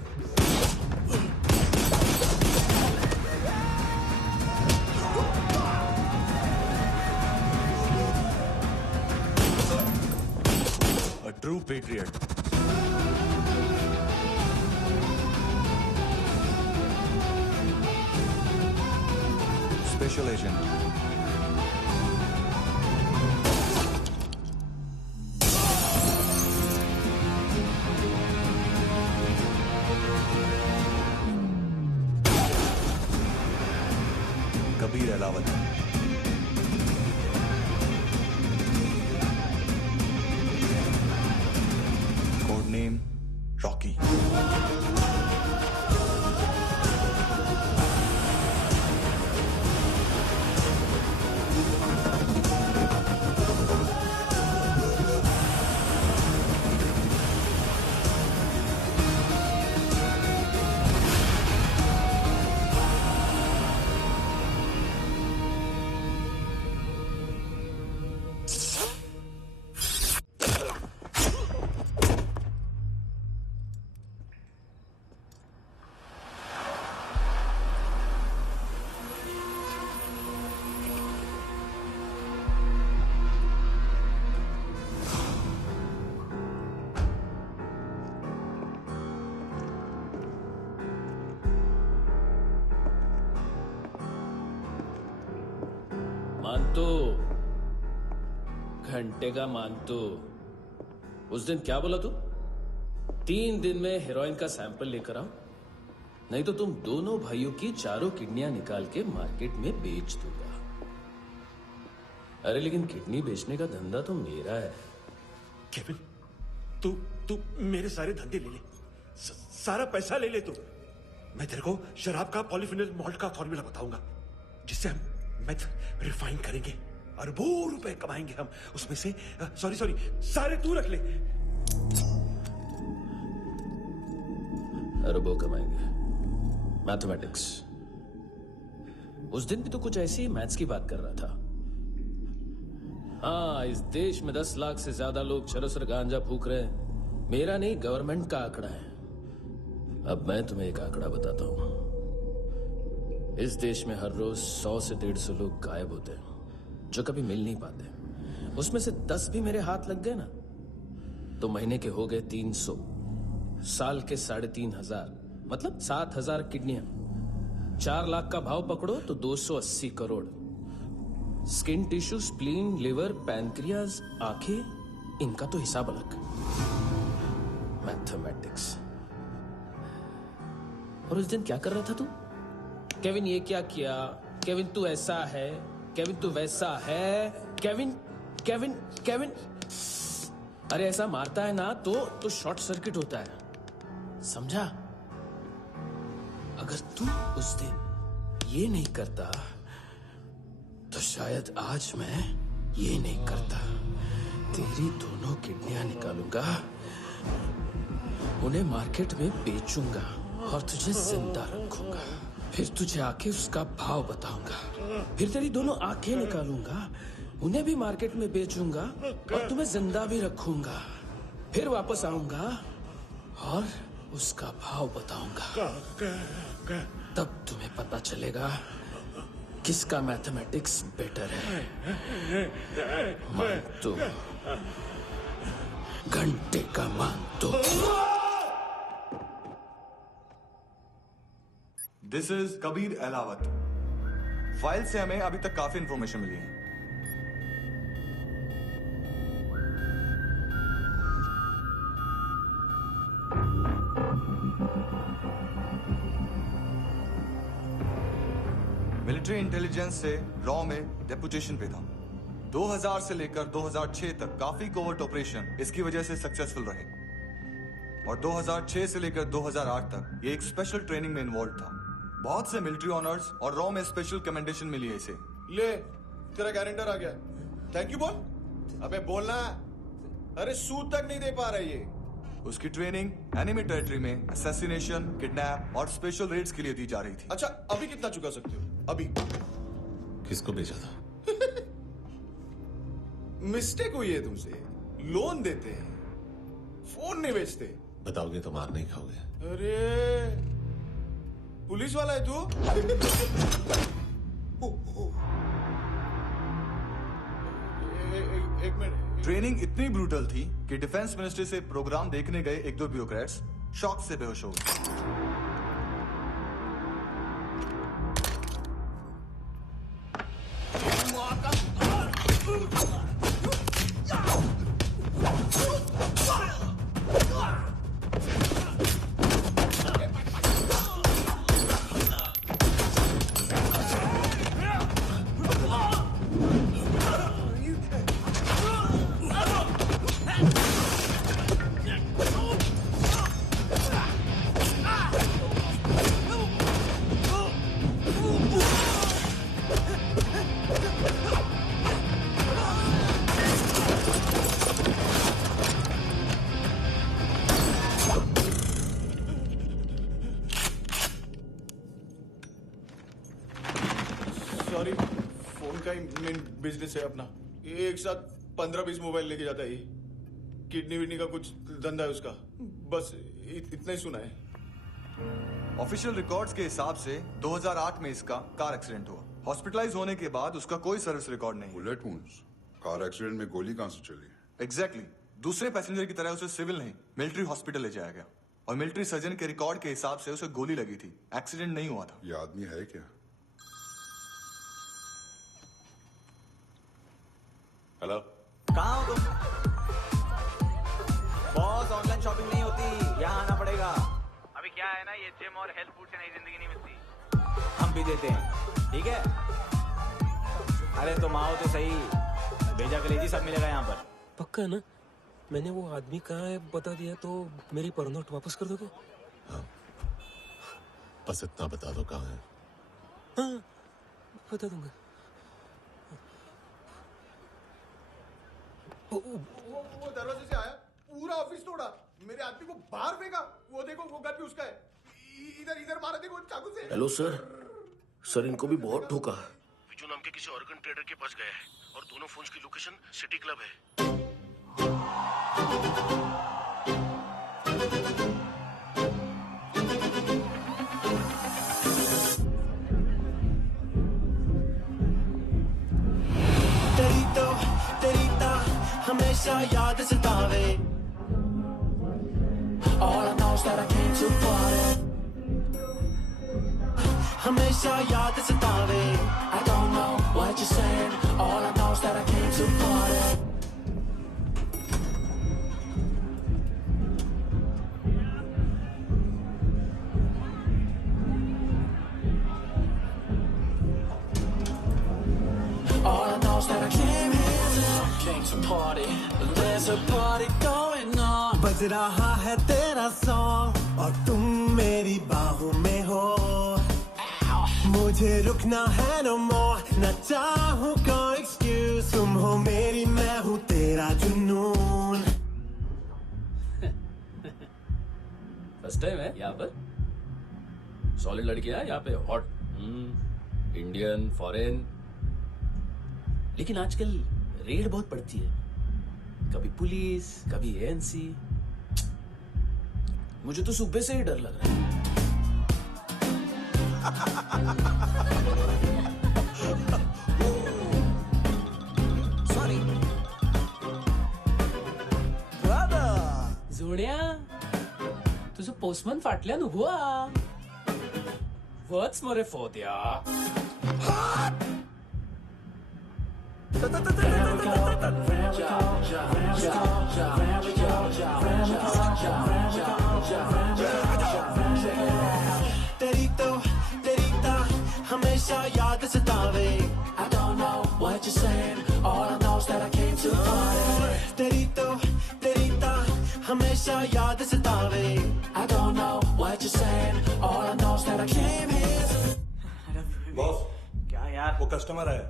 a true patriot. Special agent. Kabir Alawat. Code name Rocky. मानतो, घंटे का मानतो। उस दिन क्या बोला तू? 3 दिन में हेरोइन का सैंपल लेकर आओ, नहीं तो तुम दोनों भाइयों की चारों किडनियां निकाल के मार्केट में बेच दूंगा। अरे लेकिन किडनी बेचने का धंधा तो मेरा है। केविन, तू मेरे सारे धंधे ले ले, सारा पैसा ले ले तू। मैं तेरे को शराब का पॉलीफिनल मॉल्ट का फॉर्मूला बताऊंगा, जिससे हम मेथ रिफाइन करेंगे, अरबों रुपए कमाएंगे हम उसमें से। सॉरी सारे तू रख ले। अरबों कमाएंगे, मैथमेटिक्स। उस दिन भी तो कुछ ऐसी मैथ्स की बात कर रहा था। हाँ, इस देश में 10 लाख से ज्यादा लोग चरस और गांजा फूक रहे हैं। मेरा नहीं, गवर्नमेंट का आंकड़ा है। अब मैं तुम्हें एक आंकड़ा बताता हूं। इस देश में हर रोज 100 से 150 लोग गायब होते हैं, जो कभी मिल नहीं पाते। उसमें से 10 भी मेरे हाथ लग गए ना, तो महीने के हो गए 300, साल के 3500, मतलब 7000 किडनियां। 4 लाख का भाव पकड़ो तो 280 crore. Skin tissue, spleen, liver, pancreas, आंखें, इनका तो हिसाब अलग। मैथमेटिक्स। और उस दिन क्या कर रहा था तू? केविन ये क्या किया, केविन तू ऐसा है, केविन तू वैसा है, केविन। अरे ऐसा मारता है ना तो शॉर्ट सर्किट होता है, समझा? अगर तू उस दिन ये नहीं करता तो शायद आज मैं ये नहीं करता। तेरी दोनों किडनियां निकालूंगा, उन्हें मार्केट में बेचूंगा और तुझे जिंदा रखूंगा। फिर तुझे आके उसका भाव बताऊंगा। फिर तेरी दोनों आंखें निकालूंगा, उन्हें भी मार्केट में बेचूंगा और तुम्हें जिंदा भी रखूंगा। फिर वापस आऊंगा और उसका भाव बताऊंगा। तब तुम्हें पता चलेगा किसका मैथमेटिक्स बेटर है। मानतो, घंटे का मानतो। This is Kabir Ahlawat. File से हमें अभी तक काफी इंफॉर्मेशन मिली है। मिलिट्री इंटेलिजेंस से रॉ में डेपुटेशन पे था। 2000 से लेकर 2006 तक काफी कोवर्ट ऑपरेशन इसकी वजह से सक्सेसफुल रहे, और 2006 से लेकर 2008 तक ये एक स्पेशल ट्रेनिंग में इन्वॉल्व था। बहुत से मिलिट्री ऑनर्स और रॉ में स्पेशल कमेंडेशन मिली है इसे। ले, तेरा गारंटर आ गया। थैंक यू बोल। अबे बोलना। अरे सूद तक नहीं दे पा रहा ये। उसकी ट्रेनिंग एनिमी टेरिटरी में असैसिनेशन, किडनैप और स्पेशल रेड्स के लिए दी जा रही थी। अच्छा अभी कितना चुका सकते हो? अभी किसको भेजा था? मिस्टेक हुई है तुमसे। लोन देते हैं, फोन नहीं बेचते। बताओगे तो मार नहीं खाओगे। अरे पुलिस वाला है तू? एक मिनट। ट्रेनिंग इतनी ब्रूटल थी कि डिफेंस मिनिस्ट्री से प्रोग्राम देखने गए एक दो ब्यूरोक्रेट्स शॉक से बेहोश हो गए। सॉरी, फोन का ही मेन बिजनेस है अपना। एक साथ 15-20 मोबाइल लेके जाता है ये। किडनी विडनी का कुछ धंधा है उसका। बस इतना ही सुना है। ऑफिशियल रिकॉर्ड्स के हिसाब से 2008 में इसका कार एक्सीडेंट हुआ। हॉस्पिटलाइज होने के बाद उसका कोई सर्विस रिकॉर्ड नहीं। Bullet wounds. कार एक्सीडेंट में गोली कहां से चली? एग्जैक्टली। दूसरे पैसेंजर की तरह उसे सिविल नहीं मिलिट्री हॉस्पिटल ले जाया गया और मिलिट्री सर्जन के रिकॉर्ड के हिसाब से उसे गोली लगी थी। एक्सीडेंट नहीं हुआ था। ये आदमी है क्या? हेलो, कहाँ हो तुम? बॉस, ऑनलाइन शॉपिंग नहीं होती, यहाँ आना पड़ेगा। अभी क्या है ना, ये जिम और हेल्थ फूड से नई जिंदगी नहीं मिलती। हम भी देते हैं, ठीक है? अरे तुम आओ तो सही, भेजा कलेजी सब मिलेगा यहाँ पर। पक्का ना? मैंने वो आदमी कहाँ है बता दिया तो मेरी पर नोट वापस कर दोगे? हाँ, बस इतना बता दो कहाँ है। हाँ, बता दूंगा। वो दरवाजे से आया, पूरा ऑफिस तोड़ा, मेरे आदमी को बाहर फेंका। वो देखो, वो गन भी उसका है। इधर मारा, देखो चाकू से। हेलो सर, सर इनको भी बहुत ठोका। विजू नाम के किसी ऑर्गन ट्रेडर के पास गया है और दोनों फोन्स की लोकेशन सिटी क्लब है। तेरी तो हमेशा याद सतावे। All I know is that I came to party. हमेशा याद सतावे। I don't know what you're saying. All I know is that I came to party. All I know is that I came to party. There's a party going on. बज रहा है तेरा song और तुम मेरी बाहों में हो। मुझे रुकना है no more, न चाहूँ कोई एक्सक्यूज। तुम हो मेरी, मैं हूँ तेरा जुनून। फर्स्ट टाइम है यहाँ पर। सॉलिड लड़कियां हैं यहाँ पे, हॉट इंडियन, फॉरेन। लेकिन आजकल रेड बहुत पड़ती है, कभी पुलिस, कभी एएनसी। मुझे तो सुबह से ही डर लग रहा है। सॉरी जोड्या, तुझं पोस्टमन फाटल्यान हुआ वच मरे फोद्या। तेरी तो हमेशा याद सतावे। I don't know what you're saying. All I know is that I came to party. तेरी तो हमेशा याद सतावे। I don't know what you're saying. All I know is that I came here. Boss, क्या यार? वो कस्टमर है।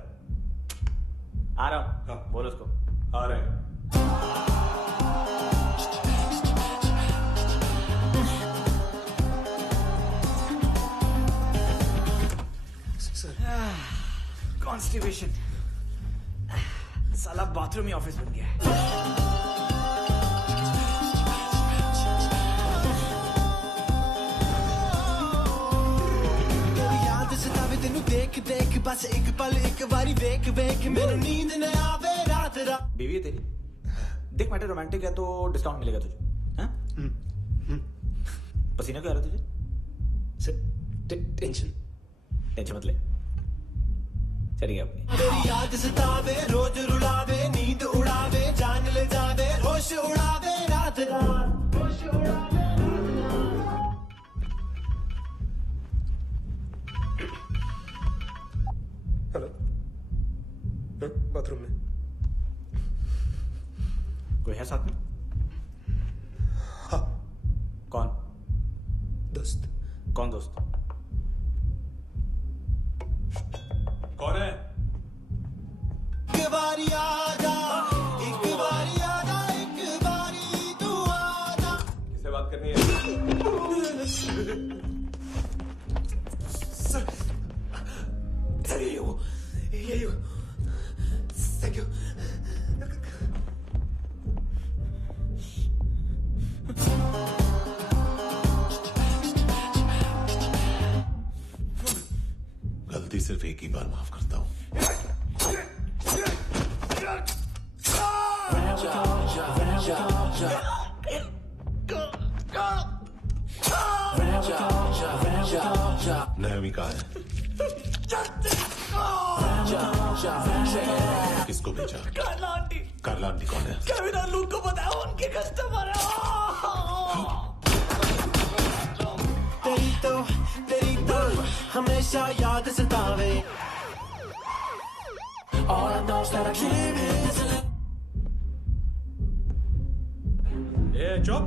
आ रहा हूँ। बोलो उसको। आ रहे हैं। कॉन्स्टिपेशन। साला बाथरूम ही ऑफिस बन गया है। याद सतावे तेनू देख देख बस एक पल एक बारी वेख वेख मेनू नींद न आवे रात रात। बीवी है तेरी, देख मैटर रोमांटिक है तो डिस्काउंट मिलेगा तुझे। हाँ? पसीना क्यों आ रहा तुझे? टेंशन मत ले, चलिए अपनी। तेरी याद सतावे रोज रुलावे नींद उड़ावे जान ले जावे होश उड़ावे रात रात होश उड़ावे। हेलो, बाथरूम में कोई है साथ में? हाँ। कौन? दोस्त। कौन दोस्त? कौन है? एक बारी आजा, एक बारी आजा, एक बारी तू आजा। किससे बात करनी है? सर यही हो। Thank you. गलती सिर्फ एक ही बार माफ करता हूं। नहमी कहाँ है? किसको भेजा? कार्ला आंटी। कार्ला आंटी कौन है? केविन और लूक को बताया उनके कस्टमर है। तेरी तो हमेशा याद सतावे। All I know is that I can't handle it. ए चुप।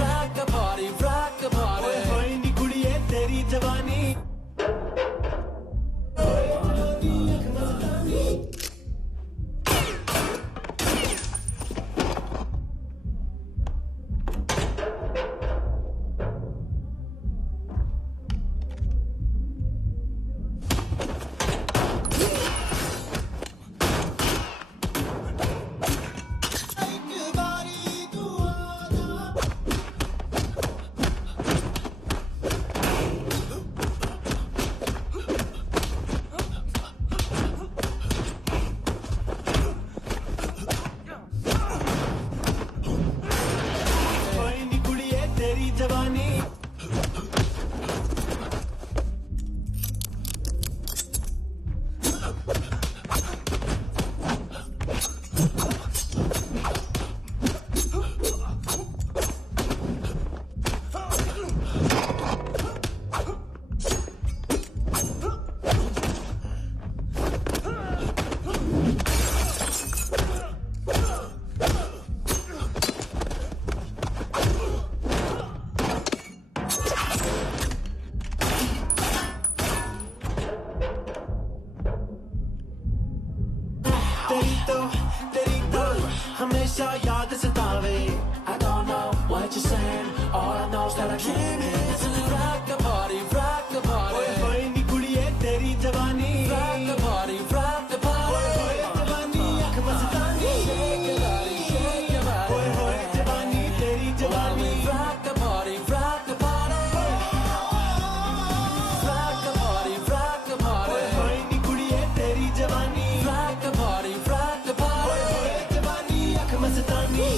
rock the party. ओए नी कुड़िए तेरी जवानी। जवानी तेरी तो हमेशा याद सतावे। I don't know what you're saying, all I know is that I can't handle it. Rock the party, rock the party. ओए होए नी कुड़िए तेरी जवानी। Rock the party, rock the party. ओए होए जवानी अख मस्तानी। Shake your body, shake your body. ओए होए जवानी तेरी जवानी। Rock the party, rock the party. Rock the party, rock the party. ओए होए नी कुड़िए तेरी जवानी। Rock the party, rock the party. ओए होए जवानी अख मस्तानी।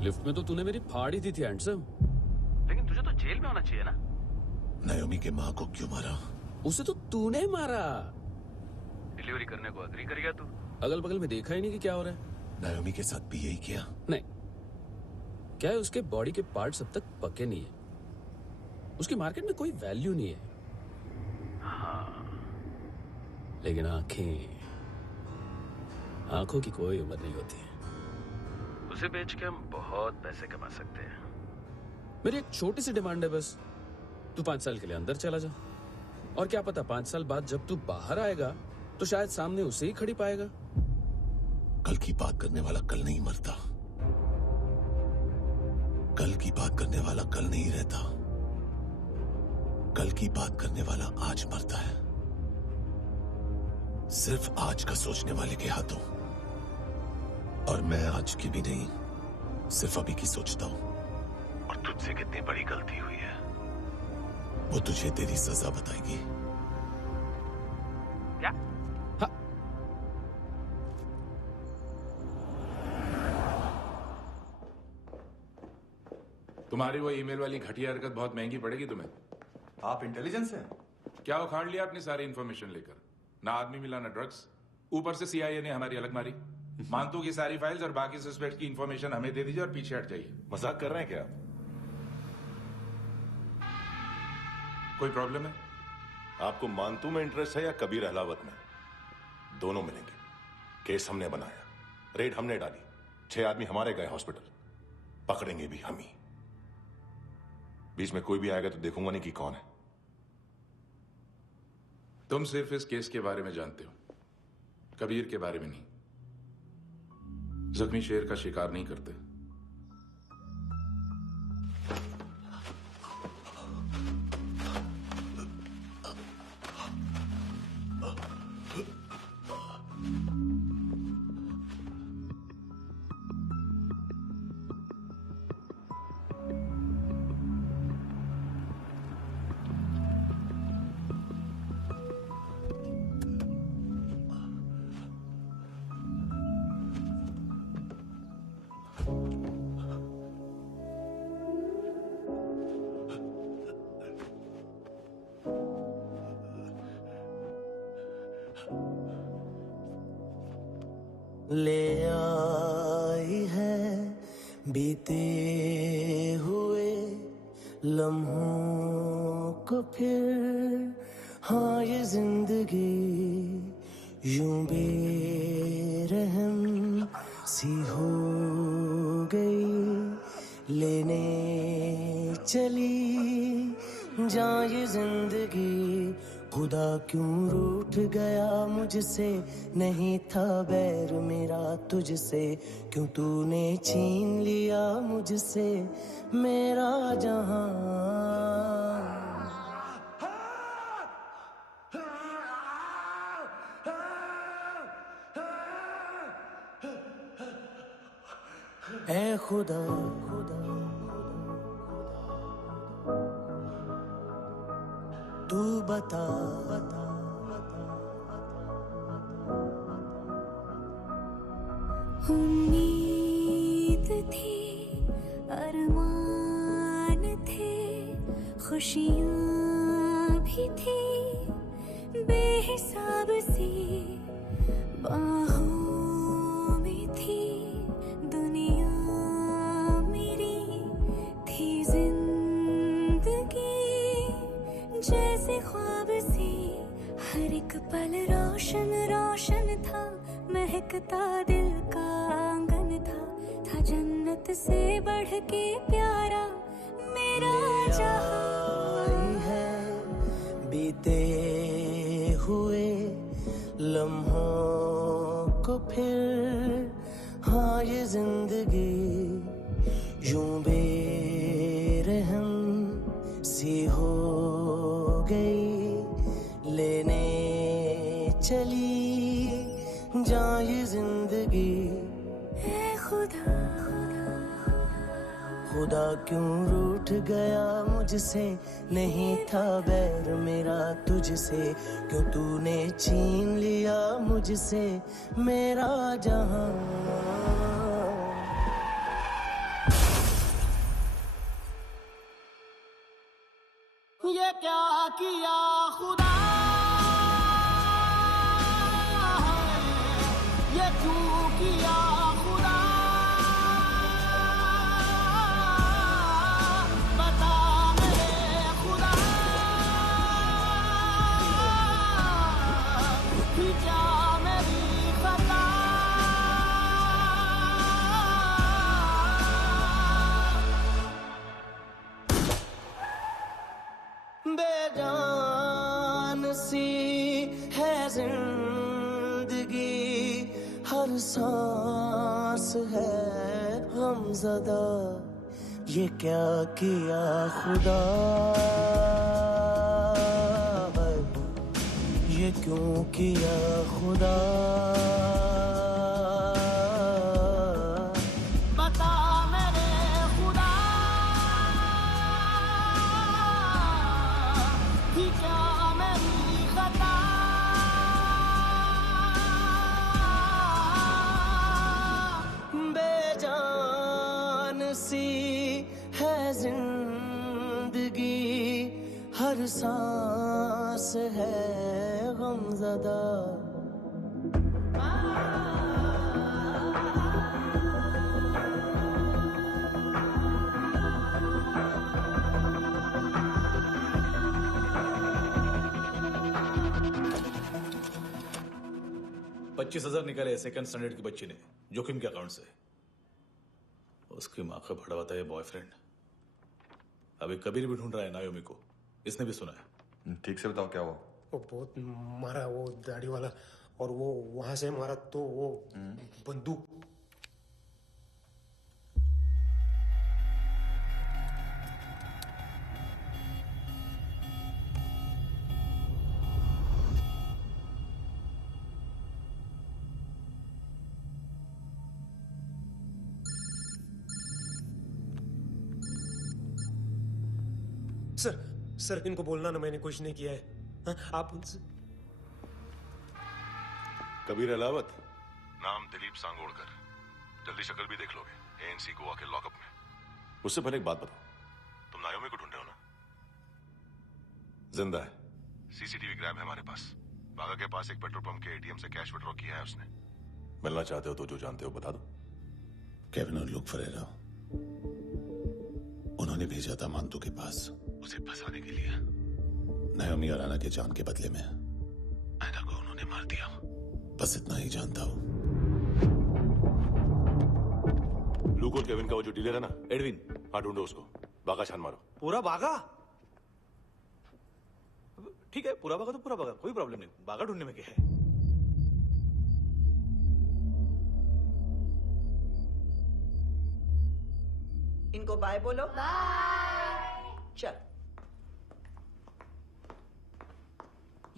लिफ्ट में तो तूने मेरी फाड़ ही दी थी हैंडसम। लेकिन तुझे तो जेल में होना चाहिए ना। नायोमी के माँ को क्यों मारा? उसे तो तूने मारा। डिलीवरी करने को अग्री कर गया तू। अगल बगल में देखा ही नहीं कि क्या हो रहा है। नायोमी के साथ भी यही किया? नहीं, क्या है उसके बॉडी के पार्ट्स अब तक पके नहीं है। उसकी मार्केट में कोई वैल्यू नहीं है। हाँ, लेकिन आंखों की कोई उम्र नहीं होती। उसे बेच के हम बहुत पैसे कमा सकते हैं। मेरी एक छोटी सी डिमांड है बस, तू 5 साल के लिए अंदर चला जा, और क्या पता 5 साल बाद जब तू बाहर आएगा तो शायद सामने उसे ही खड़ी पाएगा। कल की बात करने वाला कल नहीं मरता, कल की बात करने वाला कल नहीं रहता, कल की बात करने वाला आज मरता है। सिर्फ आज का सोचने वाले के हाथों। और मैं आज की भी नहीं, सिर्फ अभी की सोचता हूं। और तुझसे कितनी बड़ी गलती हुई है वो तुझे तेरी सजा बताएगी। क्या? हाँ। तुम्हारी वो ईमेल वाली घटिया हरकत बहुत महंगी पड़ेगी तुम्हें। आप इंटेलिजेंस हैं? क्या उखाड़ लिया अपनी सारी इंफॉर्मेशन लेकर? ना आदमी मिला ना ड्रग्स, ऊपर से CIA ने हमारी अलग मारी। मानतू की सारी फाइल्स और बाकी सस्पेक्ट की इंफॉर्मेशन हमें दे दीजिए और पीछे हट जाइए। मजाक कर रहे हैं क्या? कोई प्रॉब्लम है? आपको मानतू में इंटरेस्ट है या कबीर अहलावत में? दोनों मिलेंगे। केस हमने बनाया, रेड हमने डाली, 6 आदमी हमारे गए हॉस्पिटल, पकड़ेंगे भी हम ही। बीच में कोई भी आएगा तो देखूंगा नहीं कि कौन है। तुम सिर्फ इस केस के बारे में जानते हो, कबीर के बारे में नहीं। जख्मी शेर का शिकार नहीं करते। ले आई है बीते हुए लम्हों को फिर, हाँ ये जिंदगी यूं बेरहम सी हो गई, लेने चली जा ये जिंदगी। खुदा क्यों रूठ गया मुझसे, नहीं था बैर मेरा तुझसे, क्यों तूने छीन लिया मुझसे मेरा जहां। ऐ खुदा तू बता उम्मीद थी, अरमान थे, खुशियाँ भी थी बेहिसाब सी बाहों में थी, दुनिया मेरी थी जिंदगी जैसे ख्वाब सी, हर एक पल रोशन रोशन था, महकता दिल का आंगन था जन्नत से बढ़ के प्यारा मेरा जहां है। बीते हुए लम्हों को फिर, हाँ ये जिंदगी यूं बेरहम सी हो गई, लेने चली जा ये जिंदगी। ऐ खुदा खुदा क्यों रूठ गया मुझसे, नहीं था बैर मेरा तुझसे, क्यों तूने छीन लिया मुझसे मेरा जहां। क्या किया खुदा, ये क्यों किया खुदा, बता मेरे खुदा, कि क्या मेरी खता, बेजान सी है जिंदगी, हर सांस है गमज़दा, ये क्या किया खुदा, ये क्यों किया खुदा, बता मेरे खुदा, कि क्या मेरी खता, बेजान सी है जिंदगी, हर सांस है गमज़दा। $25,000 निकाले सेकंड स्टैंडर्ड की बच्ची ने जोखिम के अकाउंट से। उसकी माँ का भड़ा हुआ है बॉयफ्रेंड। अभी कबीर भी ढूंढ रहा है नायोमी को, इसने भी सुना है। ठीक से बताओ क्या हुआ। वो बहुत मारा, वो दाढ़ी वाला, और वो वहां से मारा तो वो बंदूक। सर इनको बोलना ना मैंने कुछ नहीं किया है। हाँ, आप उनसे। कबीर अलावत, नाम दिलीप सांगोड़कर। जल्दी शक्ल भी देख लोगे एएनसी गोवा के लॉकअप में। उससे पहले एक बात बताओ, तुम नायोमी को ढूंढ रहे हो ना? जिंदा है, सीसीटीवी ग्रैब है हमारे पास। बागा के पास एक पेट्रोल पंप के एटीएम से कैश विड्रॉ किया है उसने। मिलना चाहते हो तो जो जानते हो बता दो। केविन और लुक फरेरा, उन्होंने भेजा था मांतू के पास उसे फंसाने के लिए। नायोमी और आना के जान के बदले में आना को उन्होंने मार दिया। बस इतना ही जानता हूं। लुक और केविन का वो जो डीलर है ना, एडविन, हाँ ढूंढो उसको। बागा छान मारो। पूरा बागा? ठीक है, पूरा बागा तो पूरा बागा, कोई प्रॉब्लम नहीं। बागा ढूंढने में क्या है? इनको बाय बोलो। बाय। चल,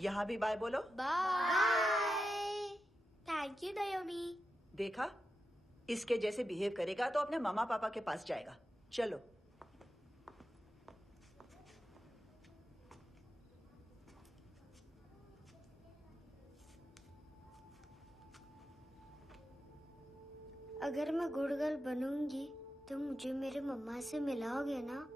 यहां भी बाय बोलो। बाय। Thank you नायोमी। देखा, इसके जैसे बिहेव करेगा तो अपने मामा पापा के पास जाएगा। चलो। अगर मैं गुड गर्ल बनूंगी तो मुझे मेरे मम्मा से मिलाओगे ना?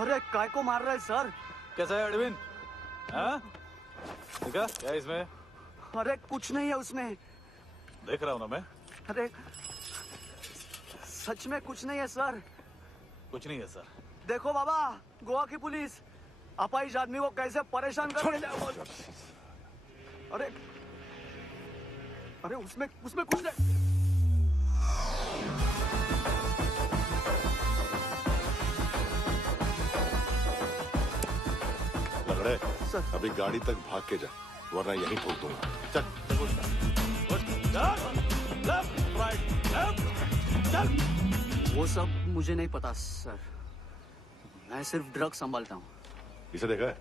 अरे काय को मार रहा है सर? कैसा है एडविन? हाँ? देखा क्या इसमें? अरे कुछ नहीं है उसमें। देख रहा हूं ना मैं। अरे सच में कुछ नहीं है सर। कुछ नहीं है सर। देखो बाबा, गोवा की पुलिस अपाहिज आदमी को कैसे परेशान कर रही है। अरे अरे उसमें कुछ नहीं। लंगड़े, अभी गाड़ी तक भाग के जा, वरना यहीं ठोक दूंगा। चल। वो सब मुझे नहीं पता सर, मैं सिर्फ ड्रग संभालता हूँ। इसे देखा है?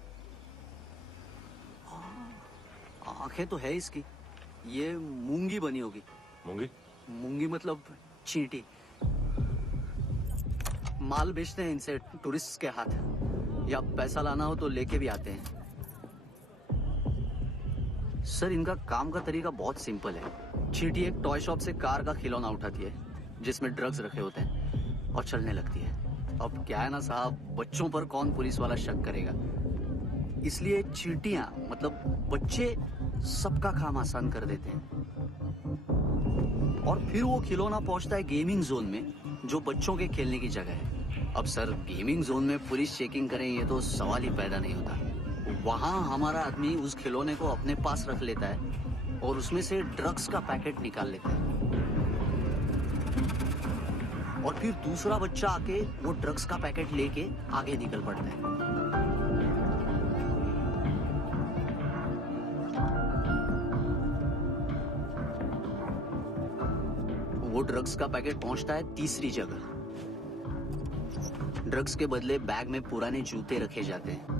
आंखें तो है इसकी। ये मूंगी बनी होगी। मूंगी? मूंगी मतलब चींटी। माल बेचते हैं इनसे टूरिस्ट के हाथ, या पैसा लाना हो तो लेके भी आते हैं। सर इनका काम का तरीका बहुत सिंपल है। चींटी एक टॉय शॉप से कार का खिलौना उठाती है जिसमें ड्रग्स रखे होते हैं और चलने लगती है। अब क्या है ना साहब, बच्चों पर कौन पुलिस वाला शक करेगा, इसलिए चींटियां मतलब बच्चे सबका काम आसान कर देते हैं। और फिर वो खिलौना पहुंचता है गेमिंग जोन में, जो बच्चों के खेलने की जगह है। अब सर गेमिंग जोन में पुलिस चेकिंग करें ये तो सवाल ही पैदा नहीं होता। वहां हमारा आदमी उस खिलौने को अपने पास रख लेता है और उसमें से ड्रग्स का पैकेट निकाल लेता है, और फिर दूसरा बच्चा आके वो ड्रग्स का पैकेट लेके आगे निकल पड़ता है। वो ड्रग्स का पैकेट पहुंचता है तीसरी जगह। ड्रग्स के बदले बैग में पुराने जूते रखे जाते हैं।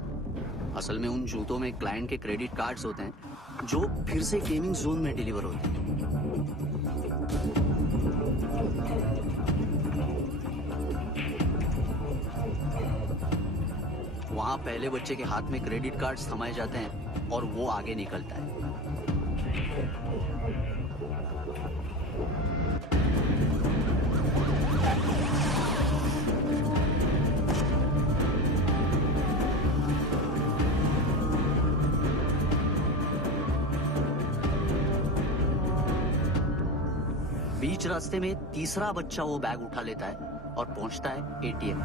असल में उन जूतों में क्लाइंट के क्रेडिट कार्ड्स होते हैं जो फिर से गेमिंग जोन में डिलीवर होते हैं। वहां पहले बच्चे के हाथ में क्रेडिट कार्ड्स थमाए जाते हैं और वो आगे निकलता है। बीच रास्ते में तीसरा बच्चा वो बैग उठा लेता है और पहुंचता है एटीएम।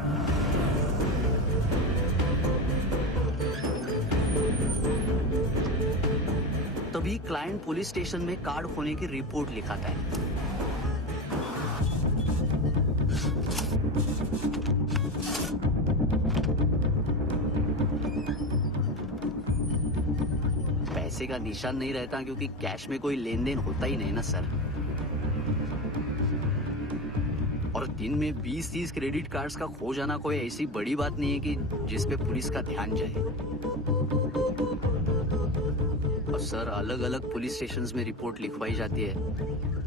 तभी क्लाइंट पुलिस स्टेशन में कार्ड खोने की रिपोर्ट लिखाता है। पैसे का निशान नहीं रहता क्योंकि कैश में कोई लेन देन होता ही नहीं ना सर। और दिन में 20-30 क्रेडिट कार्ड्स का खो जाना कोई ऐसी बड़ी बात नहीं है कि जिस पे पुलिस का ध्यान जाए। और सर अलग अलग पुलिस स्टेशंस में रिपोर्ट लिखवाई जाती है,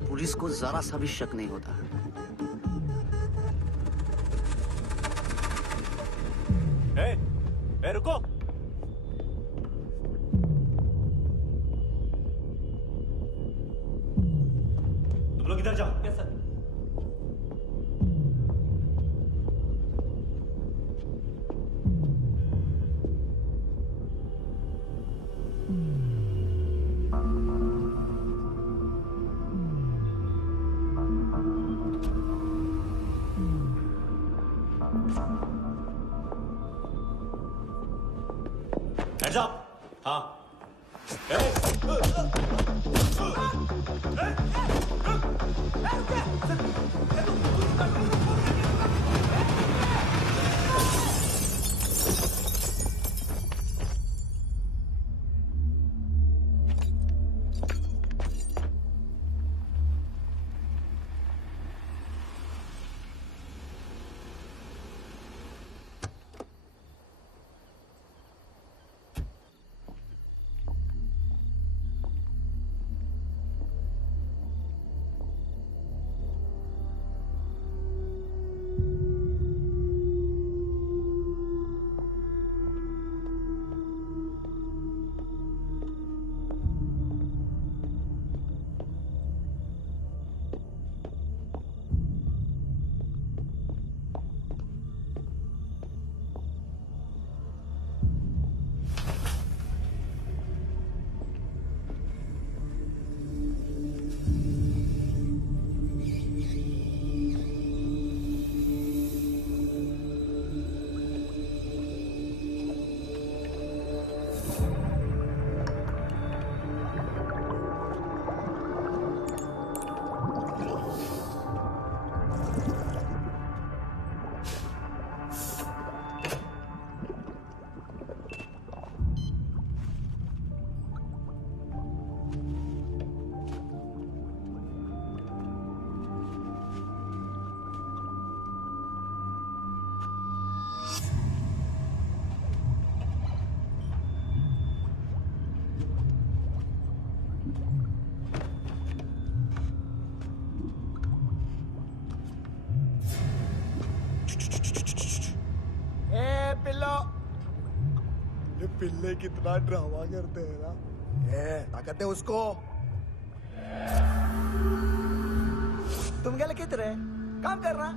पुलिस को जरा सा भी शक नहीं होता। ए, रुको। तुम लोग इधर जाओ। Yes sir. Heads up! हाँ। ये पिल्ले कितना ड्रामा करते हैं ना। ताकत है उसको। तुम क्या किधर है? काम कर रहा।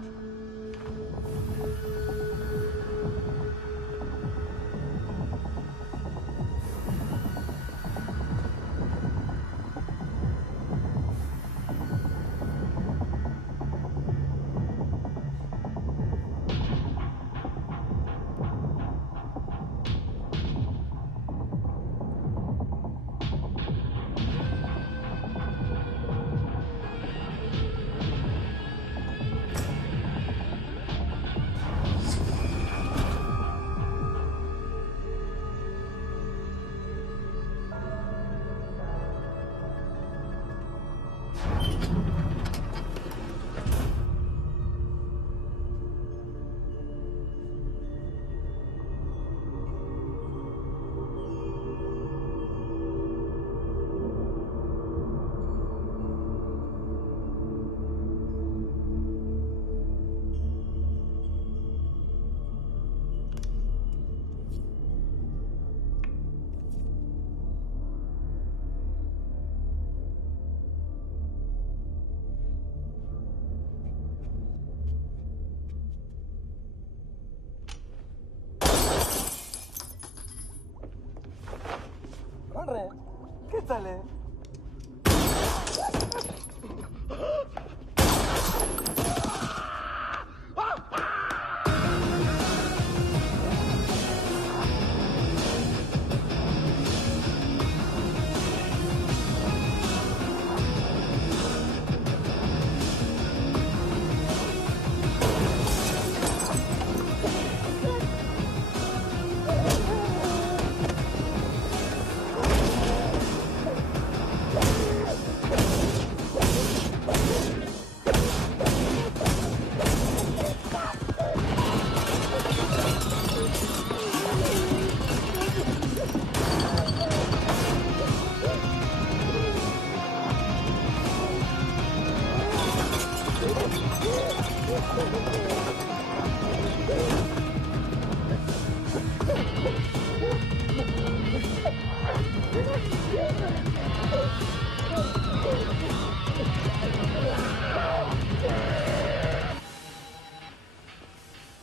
¿Qué tal,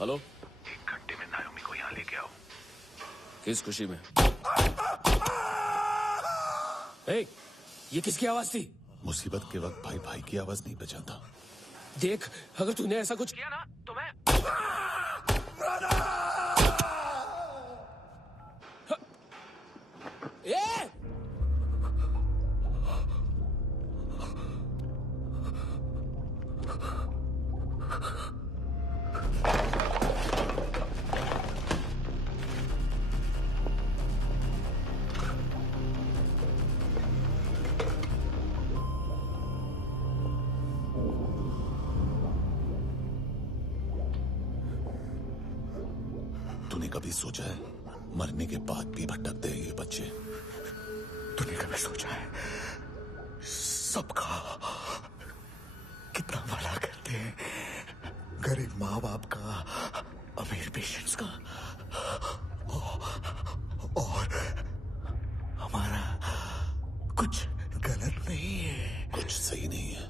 हेलो, 1 घंटे में नायोमी को यहाँ लेके आओ। किस खुशी में? ए, ये किसकी आवाज थी? मुसीबत के वक्त भाई भाई की आवाज नहीं बजाता। देख, अगर तूने ऐसा कुछ किया ना तो मैं ए! तूने कभी सोचा है मरने के बाद भी भटकते हैं ये बच्चे? तूने कभी सोचा है सबका कितना भला करते हैं? गरीब माँ बाप का, अमीर पेशेंट्स का, और हमारा कुछ गलत नहीं है, कुछ सही नहीं है।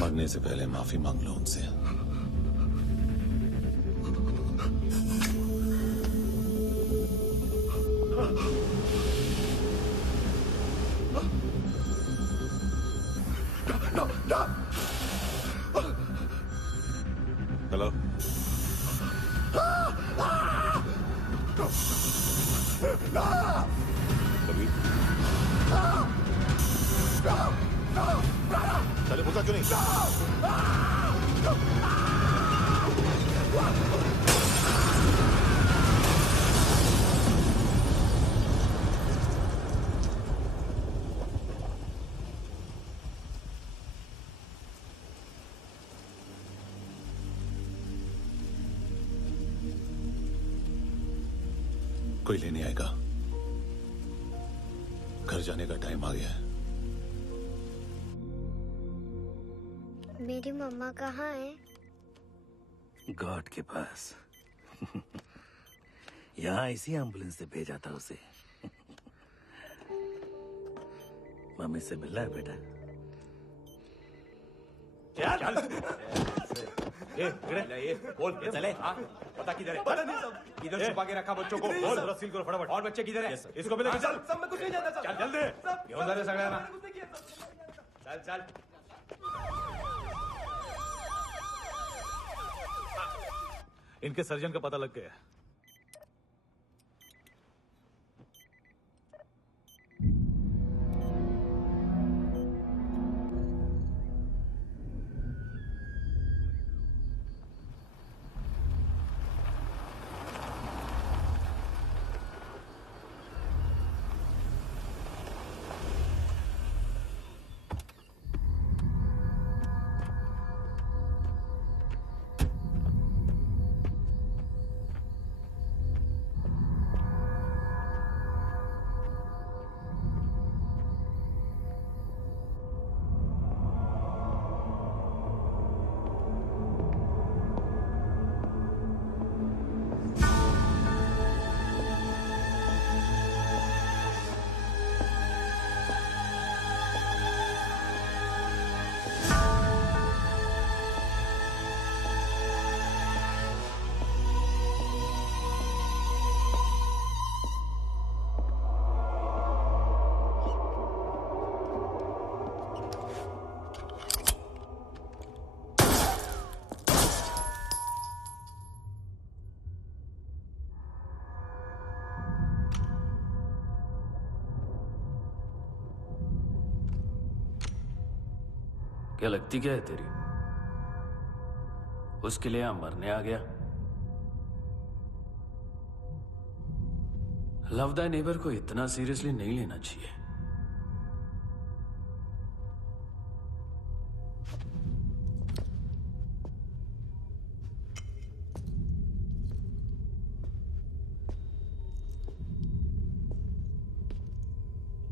मरने से पहले माफी मांग लो उनसे। हेलो, कभी चले पूछा क्यों नहीं? कोई लेने आएगा? घर जाने का टाइम आ गया है। मेरी मम्मा कहाँ है? गॉड के पास। यहाँ इसी एम्बुलेंस से भेजा था उसे। मम्मी से मिलना है बेटा। चल ये बोल चले। हाँ पता किधर है? पता नहीं सब इधर छुपा के रखा बच्चों को। बोल जरा सील करो फटाफट। और बच्चे किधर है? इसको भी लेके चल। सब में कुछ नहीं जाता। चल जल्दी घेऊन जा रे सगळ्यांना। चल चल। इनके सर्जन का पता लग गया। क्या लगती क्या है तेरी? उसके लिए यहां मरने आ गया? लव द नेबर को इतना सीरियसली नहीं लेना चाहिए।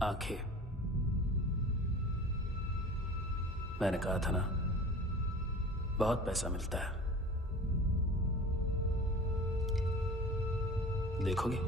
आंखें, मैंने कहा था ना, बहुत पैसा मिलता है। देखोगे?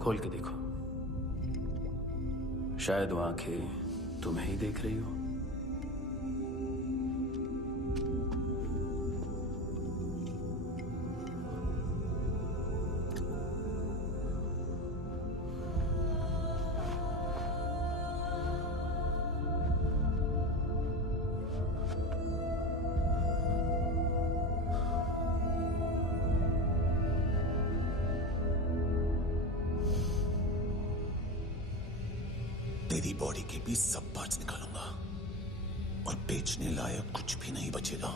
खोल के देखो, शायद वो आंखें तुम्हें ही देख रही हो। तेरी बॉडी के भी सब पार्ट्स निकालूंगा और बेचने लायक कुछ भी नहीं बचेगा।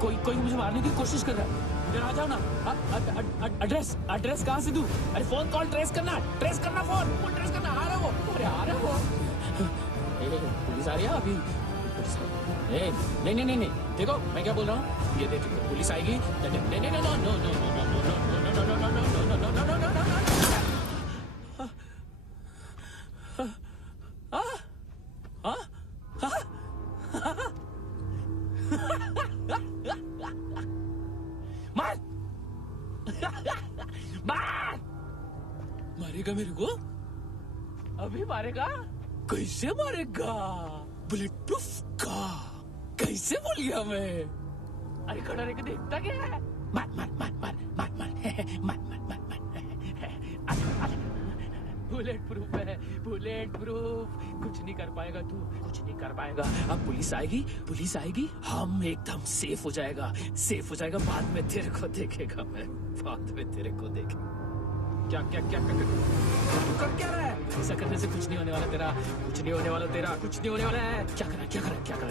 कोई मुझे मारने की कोशिश कर रहा है। इधर आ जाओ ना। एड्रेस कहाँ से दूं? अरे फोन कॉल ट्रेस करना फोन ट्रेस करना। आ रहा वो, अरे आ रहा वो। पुलिस आ रही है अभी। नहीं देखो मैं क्या बोल रहा हूँ, ये देख पुलिस आएगी। मारेगा मेरे को? अभी मारेगा? कैसे मारेगा? बुलेट प्रूफ का कैसे बोल गया मैं? अरे खड़ा रह के देखता क्या है? मार बुलेट प्रूफ है, बुलेट प्रूफ। कुछ नहीं कर पाएगा तू, कुछ नहीं कर पाएगा। अब पुलिस आएगी, हम एकदम सेफ हो जाएगा। बाद में तेरे को देखेगा मैं, बाद में तेरे को देखेगा। क्या कर क्या रहा है? ऐसा करने से कुछ नहीं होने वाला तेरा, कुछ नहीं होने वाला है। क्या कर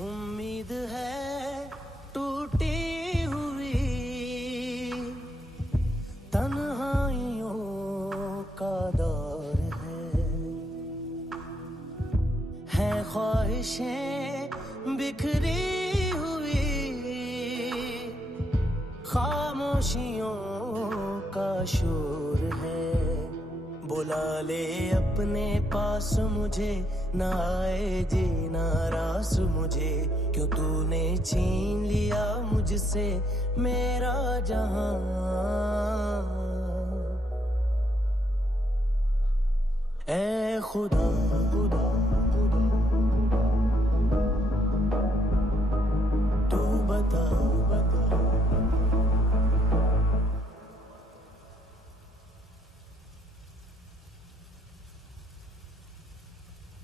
उम्मीद है टूटी हुई तन्हाइयों का दौर है ख्वाहिशें बिखरी हुई खामोशियों का शोर है। बुला ले अपने पास मुझे, ना आए जीना रास मुझे, क्यों तूने छीन लिया मुझसे मेरा जहां। ऐ खुदा तू बता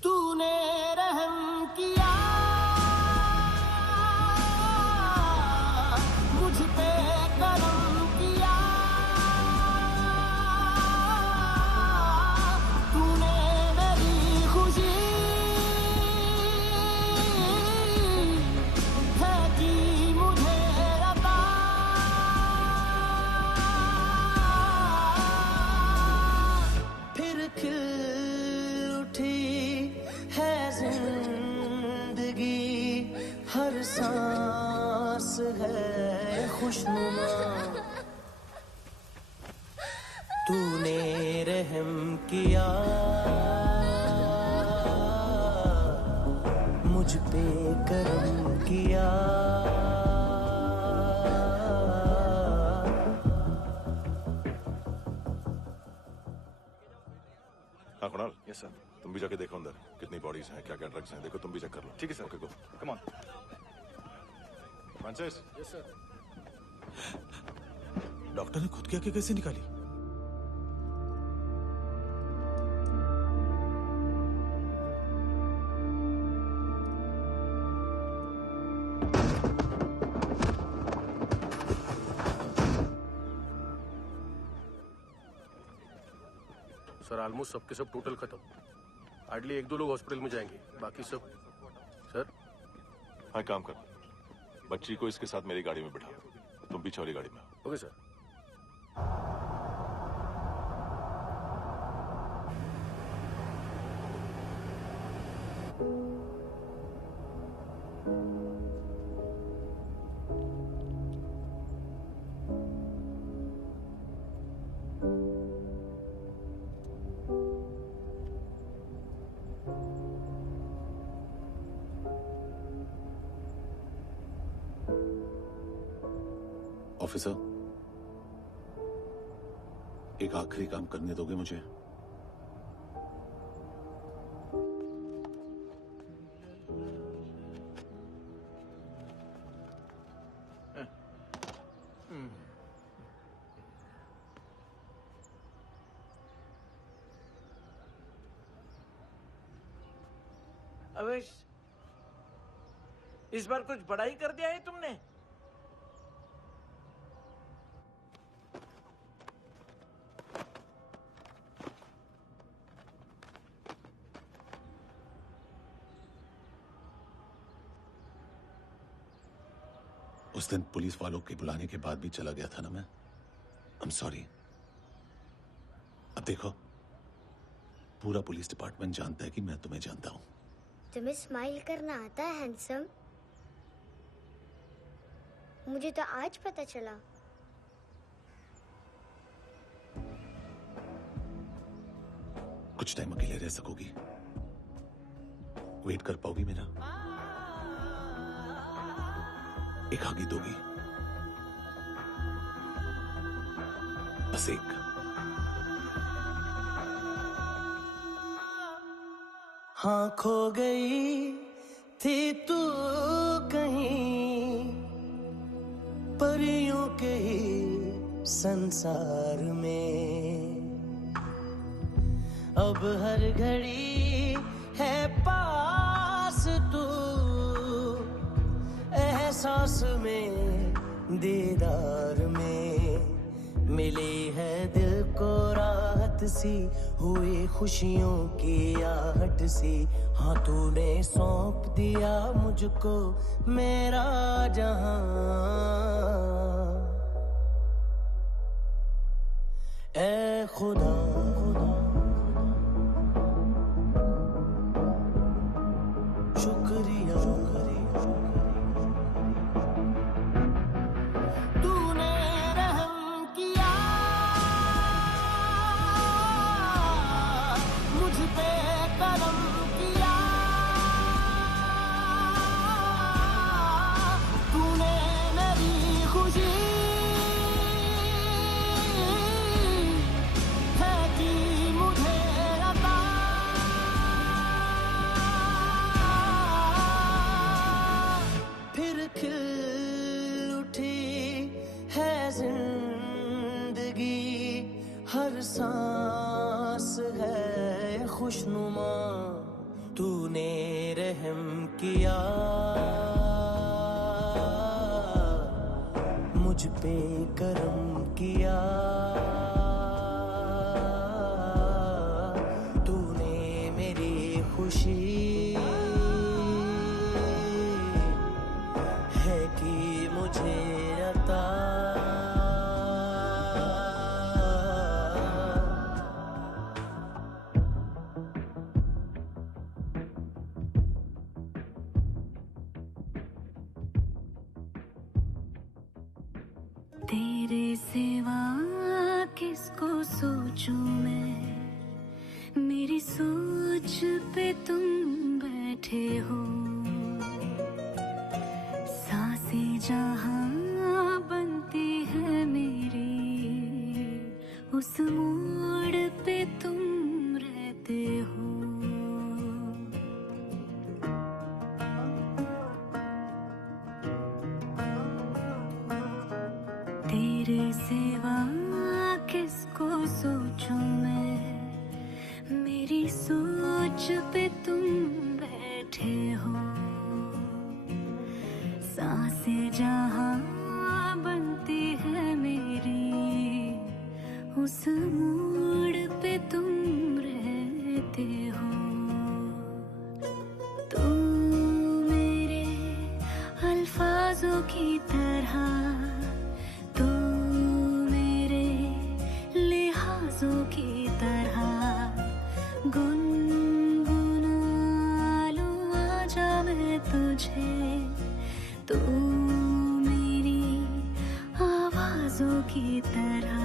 तूने रहम किया मुझ पे, करम किया तूने मेरी खुशी है कि मुझे अता। फिर खिल उठी है जिंदगी, हर सांस है खुशनुमा। तूने रहम किया मुझ पे, करम किया। हाँ कुणाल, यस सर। तुम भी जाके देखो अंदर कितनी बॉडीज हैं, क्या क्या ड्रग्स हैं, देखो तुम भी चेक कर लो। ठीक है sir. Okay go. Come on. Francis. Yes sir. Doctor ने खुद की आंखें कैसे निकाली? सर ऑलमोस्ट सबके सब टोटल खत्म। हार्डली 1-2 लोग हॉस्पिटल में जाएंगे, बाकी सब। सर हाँ काम कर, बच्ची को इसके साथ मेरी गाड़ी में बिठा, तुम पीछे वाली गाड़ी में। Okay sir. ऑफिसर, एक आखिरी काम करने दोगे मुझे? अवेश, इस बार कुछ बड़ा ही कर दिया है तुमने। उस दिन पुलिस वालों के बुलाने के बाद भी चला गया था ना मैं। I am sorry. अब देखो, पूरा पुलिस डिपार्टमेंट जानता है कि मैं तुम्हें जानता हूं। तुम्हें स्माइल करना आता है हैंडसम? मुझे तो आज पता चला। कुछ टाइम अकेले रह सकोगी? वेट कर पाओगी मेरा? एक आगे दोगी? बस एक। हाँ खो गई थी तू कहीं परियों के ही संसार में, अब हर घड़ी है पास तू, एहसास में दीदार में, मिली है दिल को राहत सी, हुई खुशियों की आहट सी। हाँ तूने सौंप दिया मुझको मेरा जहां, ऐ खुदा शुक्रिया तूने रहम किया मुझ पे, करम किया तूने, मेरी खुशी है कि मुझे अता, फिर खिल उठी है जिंदगी, हर सांस है खुशनुमा, तूने रहम किया मुझ पे, करम किया तूने, मेरी खुशी है कि मुझे अता। तेरे सिवा किसको सोचूं मैं, मेरी सोच पे तुम बैठे हो, सांसें जहां बनती है मेरी, उस मोड़ पे तुम रहते हो। तेरी सिवा किसको सोचूं मैं, मेरी सोच पे तुम बैठे हो। सांसें जहां बनती है मेरी, उस मोड़ पे तुम रहते हो। तुम मेरे अल्फाजों की तरह, तू मेरे लिहाजों की तरह, गुनगुना लूं आजा मैं तुझे, तू मेरी आवाजों की तरह।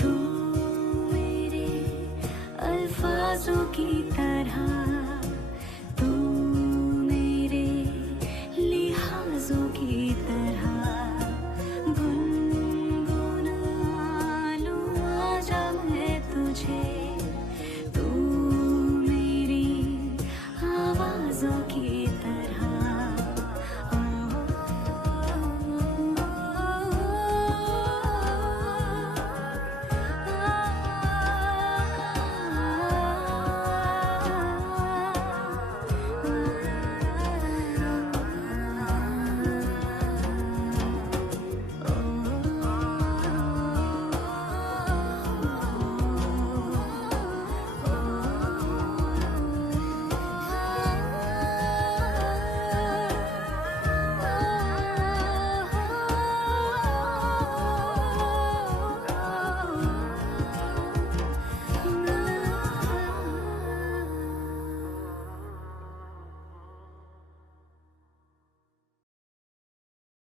तू मेरे अल्फाजों की तरह,